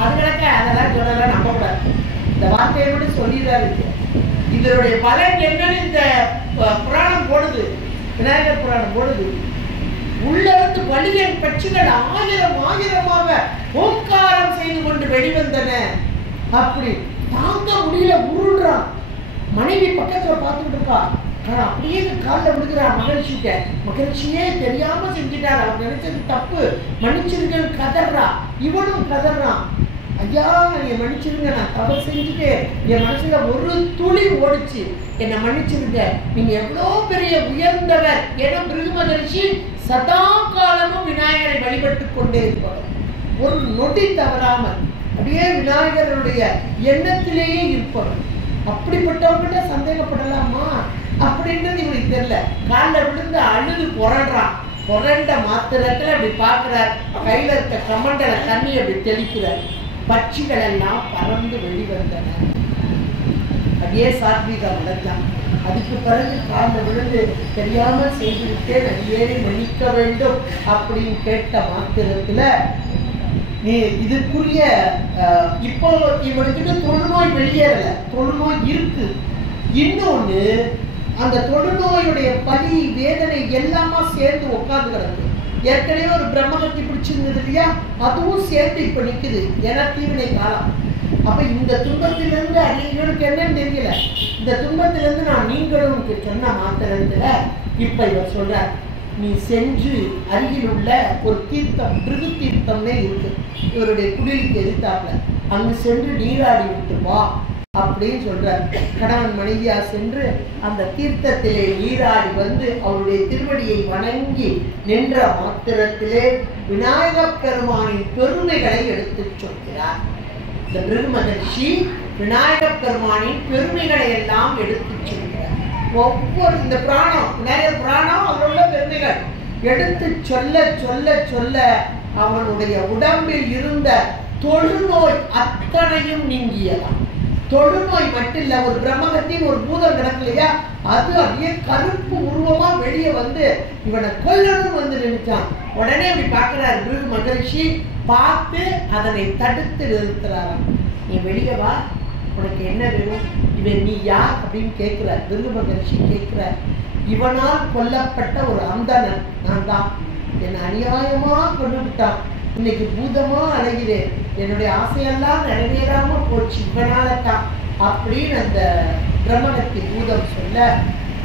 அது கிடக்க அதெல்லாம் சொல்லலாம் நம்பக்கூடாது. இந்த வார்த்தையை விட சொல்லிதான் இருக்கு. இதனுடைய பலன் என்னன்னு இந்த புராணம் போடுது, விநாயகர் புராணம் போடுது. உள்ள இருந்து வலியன் பட்சிகள் 1000 ஓங்காரம் செய்து கொண்டு வெளிவந்தன. அப்படி தாங்க முடியல, உருள்றான். மனைவி பக்கத்துல பார்த்துட்டு இருக்கா. அப்படியே காலில் விடுகிறார் மகிழ்ச்சிட்ட. மகிழ்ச்சியே தெரியாம செஞ்சுட்டார், அவர் நினைச்சது தப்பு, மன்னிச்சிருங்கன்னு கதறா. இவனும் கதறான், ஐயா என்னை மன்னிச்சிருங்க, நான் தவறு செஞ்சுட்டேன், என் மனசுல ஒரு துளி ஓடிச்சு, என்னை மன்னிச்சிருங்க, நீங்க எவ்வளோ பெரிய உயர்ந்தவர். ஏன்னா பிருகு மகர்ஷி சதா காலமும் விநாயகரை வழிபட்டு கொண்டே இருப்பார். ஒரு நொடி தவறாமல் அப்படியே விநாயகருடைய எண்ணத்திலேயே இருப்பவர். அப்படிப்பட்டவங்கிட்ட சந்தேகப்படலாமா அப்படின்றது இவனுக்கு தெரியல. காலில் விழுந்து அழுது புரண்டான். புரண்ட மாத்திரத்துல அப்படி பார்க்கிறார், கையில இருக்க கமண்டல தண்ணி அப்படி தெளிக்கிறார். பட்சிகள் எல்லாம் பறந்து வெளிவந்தன. அப்படியே சாத்வீகம் அடைஞ்சான். அதுக்கு பிறகு காலில் விழுந்து தெரியாமல் செய்துவிட்டேன், அடியேறி மன்னிக்க வேண்டும் அப்படின்னு கேட்ட மாத்திரத்துல நீ இதுக்குரிய இப்போ இவனுக்கு தொழுநோய் வெளியேறல, தொழுநோய் இருக்கு. இன்னொன்னு அந்த தொழுநோயுடைய பலி வேதனை எல்லாமா சேர்ந்து உட்கார்ந்து கிடக்கு. ஏற்கனவே ஒரு பிரம்மகத்தி பிடிச்சிருந்தது இல்லையா, அதுவும் சேர்ந்து இப்ப நிக்குது. ஏன்னா தீவினை காலம். அப்ப இந்த துன்பத்திலிருந்து அடியவனுக்கு என்னன்னு தெரியல, இந்த துன்பத்திலிருந்து நான் நீங்களும் சொன்ன மாத்திரத்துல இப்ப இவர் சொல்றார், நீ சென்று அருகில் உள்ள ஒரு தீர்த்தம், பிருகு தீர்த்தம்னே இருக்கு இவருடைய குடிலுக்கு எதிர்த்தாப்புல, அங்கு சென்று நீராடி விட்டு வா அப்படின்னு சொல்றார். கணவன் மனைவியா சென்று அந்த தீர்த்தத்திலே நீராடி வந்து அவருடைய திருவடியை வணங்கி நின்ற மாத்திரத்திலே விநாயகப் பெருமானின் பெருமைகளை எடுத்து சொல்கிறார். இந்த பிருகு மகர்ஷி விநாயகப் பெருமானின் பெருமைகளை எல்லாம் எடுத்து சொல்கிறார். ஒவ்வொரு இந்த புராணம், விநாயகர் புராணம், அதில் உள்ள பெருமைகள் எடுத்து சொல்ல சொல்ல சொல்ல அவனுடைய உடம்பில் இருந்த தொழுநோய் அத்தனையும் நீங்கியதாம். தொழுநோய் மட்டும் இல்ல, ஒரு பிரம்மகத்தின் ஒரு பூதம் கிடக்கு இல்லையா, அது அப்படியே கருப்பு உருவமா வெளியே வந்து இவனை கொல்லணும் வந்து நினைச்சான். உடனே அப்படி பாக்குறாரு பிருகு மகரிஷி, பார்த்து அதனை தடுத்து நிறுத்துறாராம். நீ வெளியே வா, உனக்கு என்ன வேணும், இவன் நீ யார் அப்படின்னு கேட்கிறார். பிருகு மகரிஷி கேட்கிறார், இவனால் கொல்லப்பட்ட ஒரு அந்தணன் நான் தான், என்னை அநியாயமா கொண்டு விட்டான், இன்னைக்கு பூதமா அழகிறேன், என்னுடைய ஆசையெல்லாம் நிறைவேறாம போச்சு இவனால தான் அப்படின்னு அந்த பிரம்மகத்தி பூதம் சொல்ல,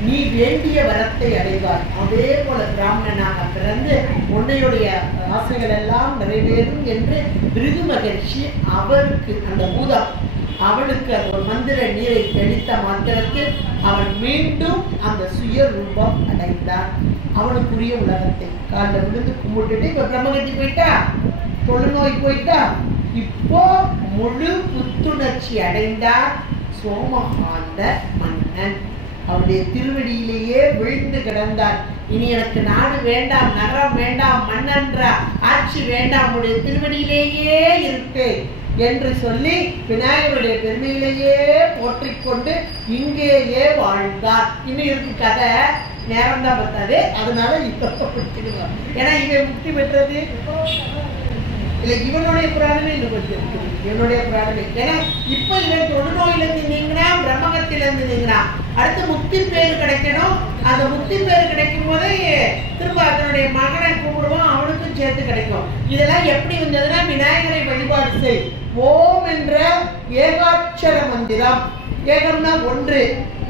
நீ வேண்டிய வரத்தை அடைவார், அதே போல பிராமணனாக பிறந்து உன்னையுடைய ஆசைகள் எல்லாம் நிறைவேறும் என்று பிருகு மகரிஷி அவருக்கு அந்த பூதம் அவனுக்கு அந்த ஒரு மந்திர நீரை தெளித்த மாத்திரத்தில் அவன் மீண்டும் அந்த சுய ரூபம் அடைந்தான். அவனுக்குரிய உலகத்தை காலில் விழுந்து கும்பிட்டுட்டு இப்ப பிரம்மகத்தி போயிட்டா, தொழுநோய் போயிட்டா, இப்போ முழு புத்துணர்ச்சி அடைந்தார் சோமகாந்த மன்னன். அவருடைய திருவடியிலேயே விழுந்து கிடந்தார். இனி எனக்கு நாடு வேண்டாம், நகரம் வேண்டாம், மன்னன்ற ஆட்சி வேண்டாம், உடைய திருவடியிலேயே இருப்பேன் என்று சொல்லி விநாயகருடைய பெருமையிலேயே போற்றிக்கொண்டு இங்கேயே வாழ்ந்தார். இன்னும் இருக்கு கதை, நேரம் தான் பார்த்தாரு, அதனால இப்ப பிடிச்சிடுவார். ஏன்னா இவன் முக்தி பெற்றது இல்லை, இவனுடைய புராணமே இன்னும் கொஞ்சம் இருக்குது, இவனுடைய புராணமே. ஏன்னா இப்ப இவன் தொழுநோயிலிருந்து நீங்கினா, பிரம்மகத்திலிருந்து நீங்கினா, அடுத்து முக்தி பேர் கிடைக்கணும். அந்த முக்தி பேர் கிடைக்கும் போதே திரும்ப அதனுடைய மகனை கூப்பிடுவோம், அவனுக்கும் சேர்த்து கிடைக்கும். இதெல்லாம் எப்படி வந்ததுன்னா, விநாயகரை வழிபாடு செய், ஓம் என்ற ஏகாட்சர மந்திரம், ஏகம்னா ஒன்று,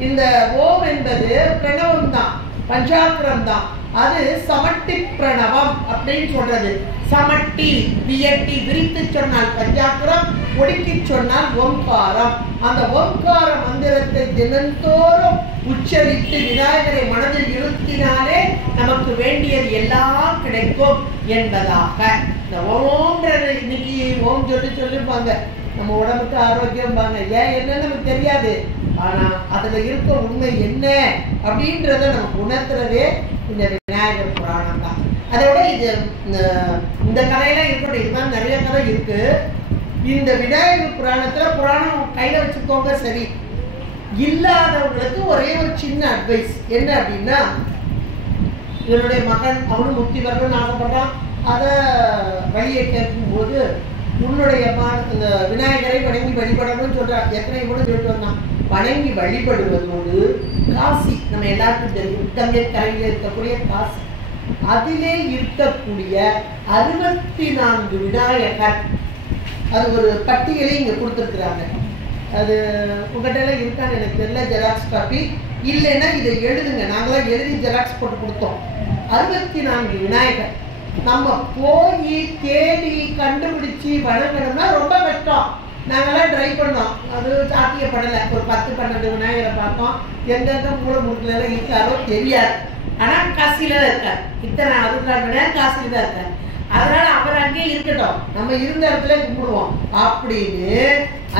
இந்த ஓம் என்பது பிரணவம் தான், பஞ்சாட்சரம் தான், அது சமட்டி பிரணவம் அப்படின்னு சொல்றது. சமட்டி வியட்டி விரித்து சொன்னால் பஞ்சாட்சரம், ஒடுக்கி சொன்னால் ஓம்காரம். அந்த ஓம்கார மந்திரத்தை தினந்தோறும் உச்சரித்து விநாயகரை மனதில் இருத்தினாலே நமக்கு வேண்டியது எல்லாம் கிடைக்கும் என்பதாக. இந்த ஓம்ன்றது இன்னைக்கு ஓம் சொல்லிருப்பாங்க, நம்ம உடம்புக்கு ஆரோக்கியம் பாங்க, ஏன் என்னன்னு நமக்கு தெரியாது, ஆனா அதுல இருக்க உண்மை என்ன அப்படின்றத நமக்கு உணர்த்துறதே இந்த விநாயகர் புராணம் தான். அதோட இது இந்த கதையெல்லாம் இருக்கட்டும், இதுதான் நிறைய கதை இருக்கு. இந்த விநாயகர் புராணத்துல புராணம் கையில வச்சுக்கோங்க, சரி. இல்லாதவங்களுக்கு ஒரே ஒரு சின்ன அட்வைஸ் என்ன அப்படின்னா, இவனுடைய மகன் அவனும் முக்தி வரணும்னு ஆசைப்படுறான். அதை வழியை கேட்கும் போது உன்னுடைய இந்த விநாயகரை வணங்கி வழிபடணும்னு சொல்றான். எத்தனை கூட சொல்லிட்டு வந்தான், வணங்கி வழிபடுவதோடு காசி, நம்ம எல்லாருக்கும் தெரியும், கங்கை கரையில் இருக்கக்கூடிய காசி, அதிலே இருக்கக்கூடிய 64 விநாயகர், அது ஒரு பட்டியலை இங்க கொடுத்துருக்குறாங்க. அது உங்கள்கிட்ட இருக்கான்னு எனக்கு தெரியல, ஜெராக்ஸ் காப்பி இல்லைன்னா இதை எழுதுங்க, நாங்களாம் எழுதி ஜெராக்ஸ் போட்டு கொடுத்தோம். 64 விநாயகர் நம்ம போய் தேடி கண்டுபிடிச்சி வணங்கணும்னா ரொம்ப கஷ்டம். நாங்களாம் ட்ரை பண்ணோம், அது சாத்தியப்படலை. ஒரு 10-12 விநாயகரை பார்த்தோம், எந்தெந்த மூல முழுக்கல இருக்காரோ தெரியாது. ஆனால் காசியில தான் இருக்கார், இத்தனை 64 விநாயகர் காசியில தான் இருக்கார். அதனால அவர் அங்கே இருக்கட்டும், நம்ம இருந்த இடத்துல கும்பிடுவோம் அப்படின்னு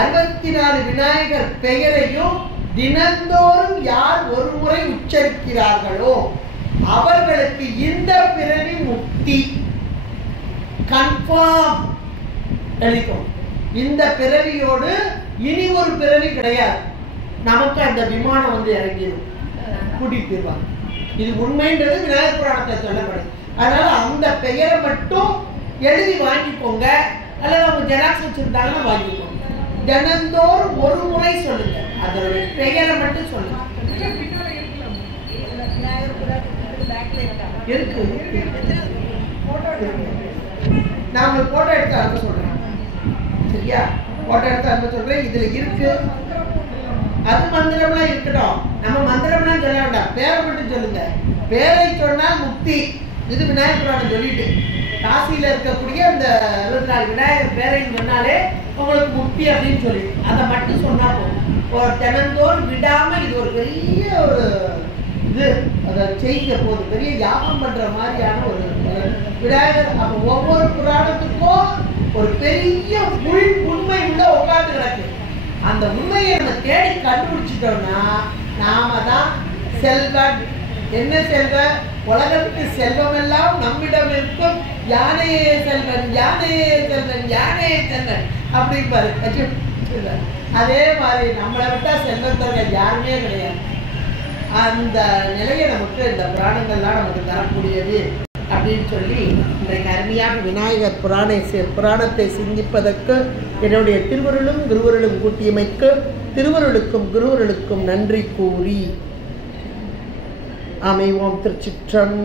64 விநாயகர் பெயரையும் தினந்தோறும் யார் ஒரு முறை உச்சரிக்கிறார்களோ அவர்களுக்கு இந்த பிறவி முக்தி கன்ஃபார்ம் எழுதிக்கும். இந்த பிறவியோடு இனி ஒரு பிறவி கிடையாது, நமக்கு அந்த விமானம் வந்து இறங்கிடும், கூட்டிட்டு போயிருவாங்க. இது உண்மைன்றது விநாயகர் புராணத்தை சொல்லப்படுது. அதனால அந்த பெயரை மட்டும் எழுதி வாங்கிக்கோங்க, அல்லது அவங்க ஜெராக்ஸ் வச்சிருந்தாங்கன்னா வாங்கிக்கோங்க. தினந்தோறும் ஒரு முறை சொல்லுங்க, அதோட பெயரை மட்டும் சொல்லுங்க. இருக்கு, நான் உங்களுக்கு போட்டோ எடுத்து அனுப்ப சொல்றேன், சரியா? போட்டோ எடுத்து அனுப்ப சொல்றேன். இதுல இருக்கு, அது மந்திரம்லாம் இருக்கட்டும், நம்ம மந்திரம்லாம் சொல்ல வேண்டாம், பேரை மட்டும் சொல்லுங்க. பேரை சொன்னா முக்தி. இது விநாயகர் புராணம் சொல்லிட்டு காசியில இருக்கக்கூடிய அந்த 24 விநாயகர் பேரைன்னு சொன்னாலே உங்களுக்கு முக்தி அப்படின்னு சொல்லி அதை மட்டும் சொன்னா போதும். ஒரு தினந்தோறும் விடாம இது ஒரு பெரிய ஒரு இது, அதை செய்ய போது பெரிய யாகம் பண்ற மாதிரியான ஒரு விநாயகர். அப்ப ஒவ்வொரு புராணத்துக்கும் ஒரு பெரிய உண்மை உள்ள உட்கார்ந்து கிடக்கு. அந்த உண்மையை நம்ம தேடி கண்டுபிடிச்சிட்டோம்னா நாம தான் செல்வன். என்ன செல்வ? உலகத்துக்கு செல்வம் எல்லாம் நம்மிடம் இருக்கும், யானையே செல்வன் யானையே செல்வன் யானையே செல்வன் அப்படிப்பாரு. அதே மாதிரி நம்மளை விட்டா செல்வந்தர்கள் யாருமே கிடையாது. அந்த நிலையை நமக்கு இந்த புராணங்கள்லாம் நமக்கு தரக்கூடியது அப்படின்னு சொல்லி இன்றைக்கு அருமையாக விநாயகர் புராணத்தை சிந்திப்பதற்கு என்னுடைய திருவருளும் குருவருளும் கூட்டியமைக்கு திருவருளுக்கும் குருவருளுக்கும் நன்றி கூறி அமைவோம். திருச்சிற்றம்.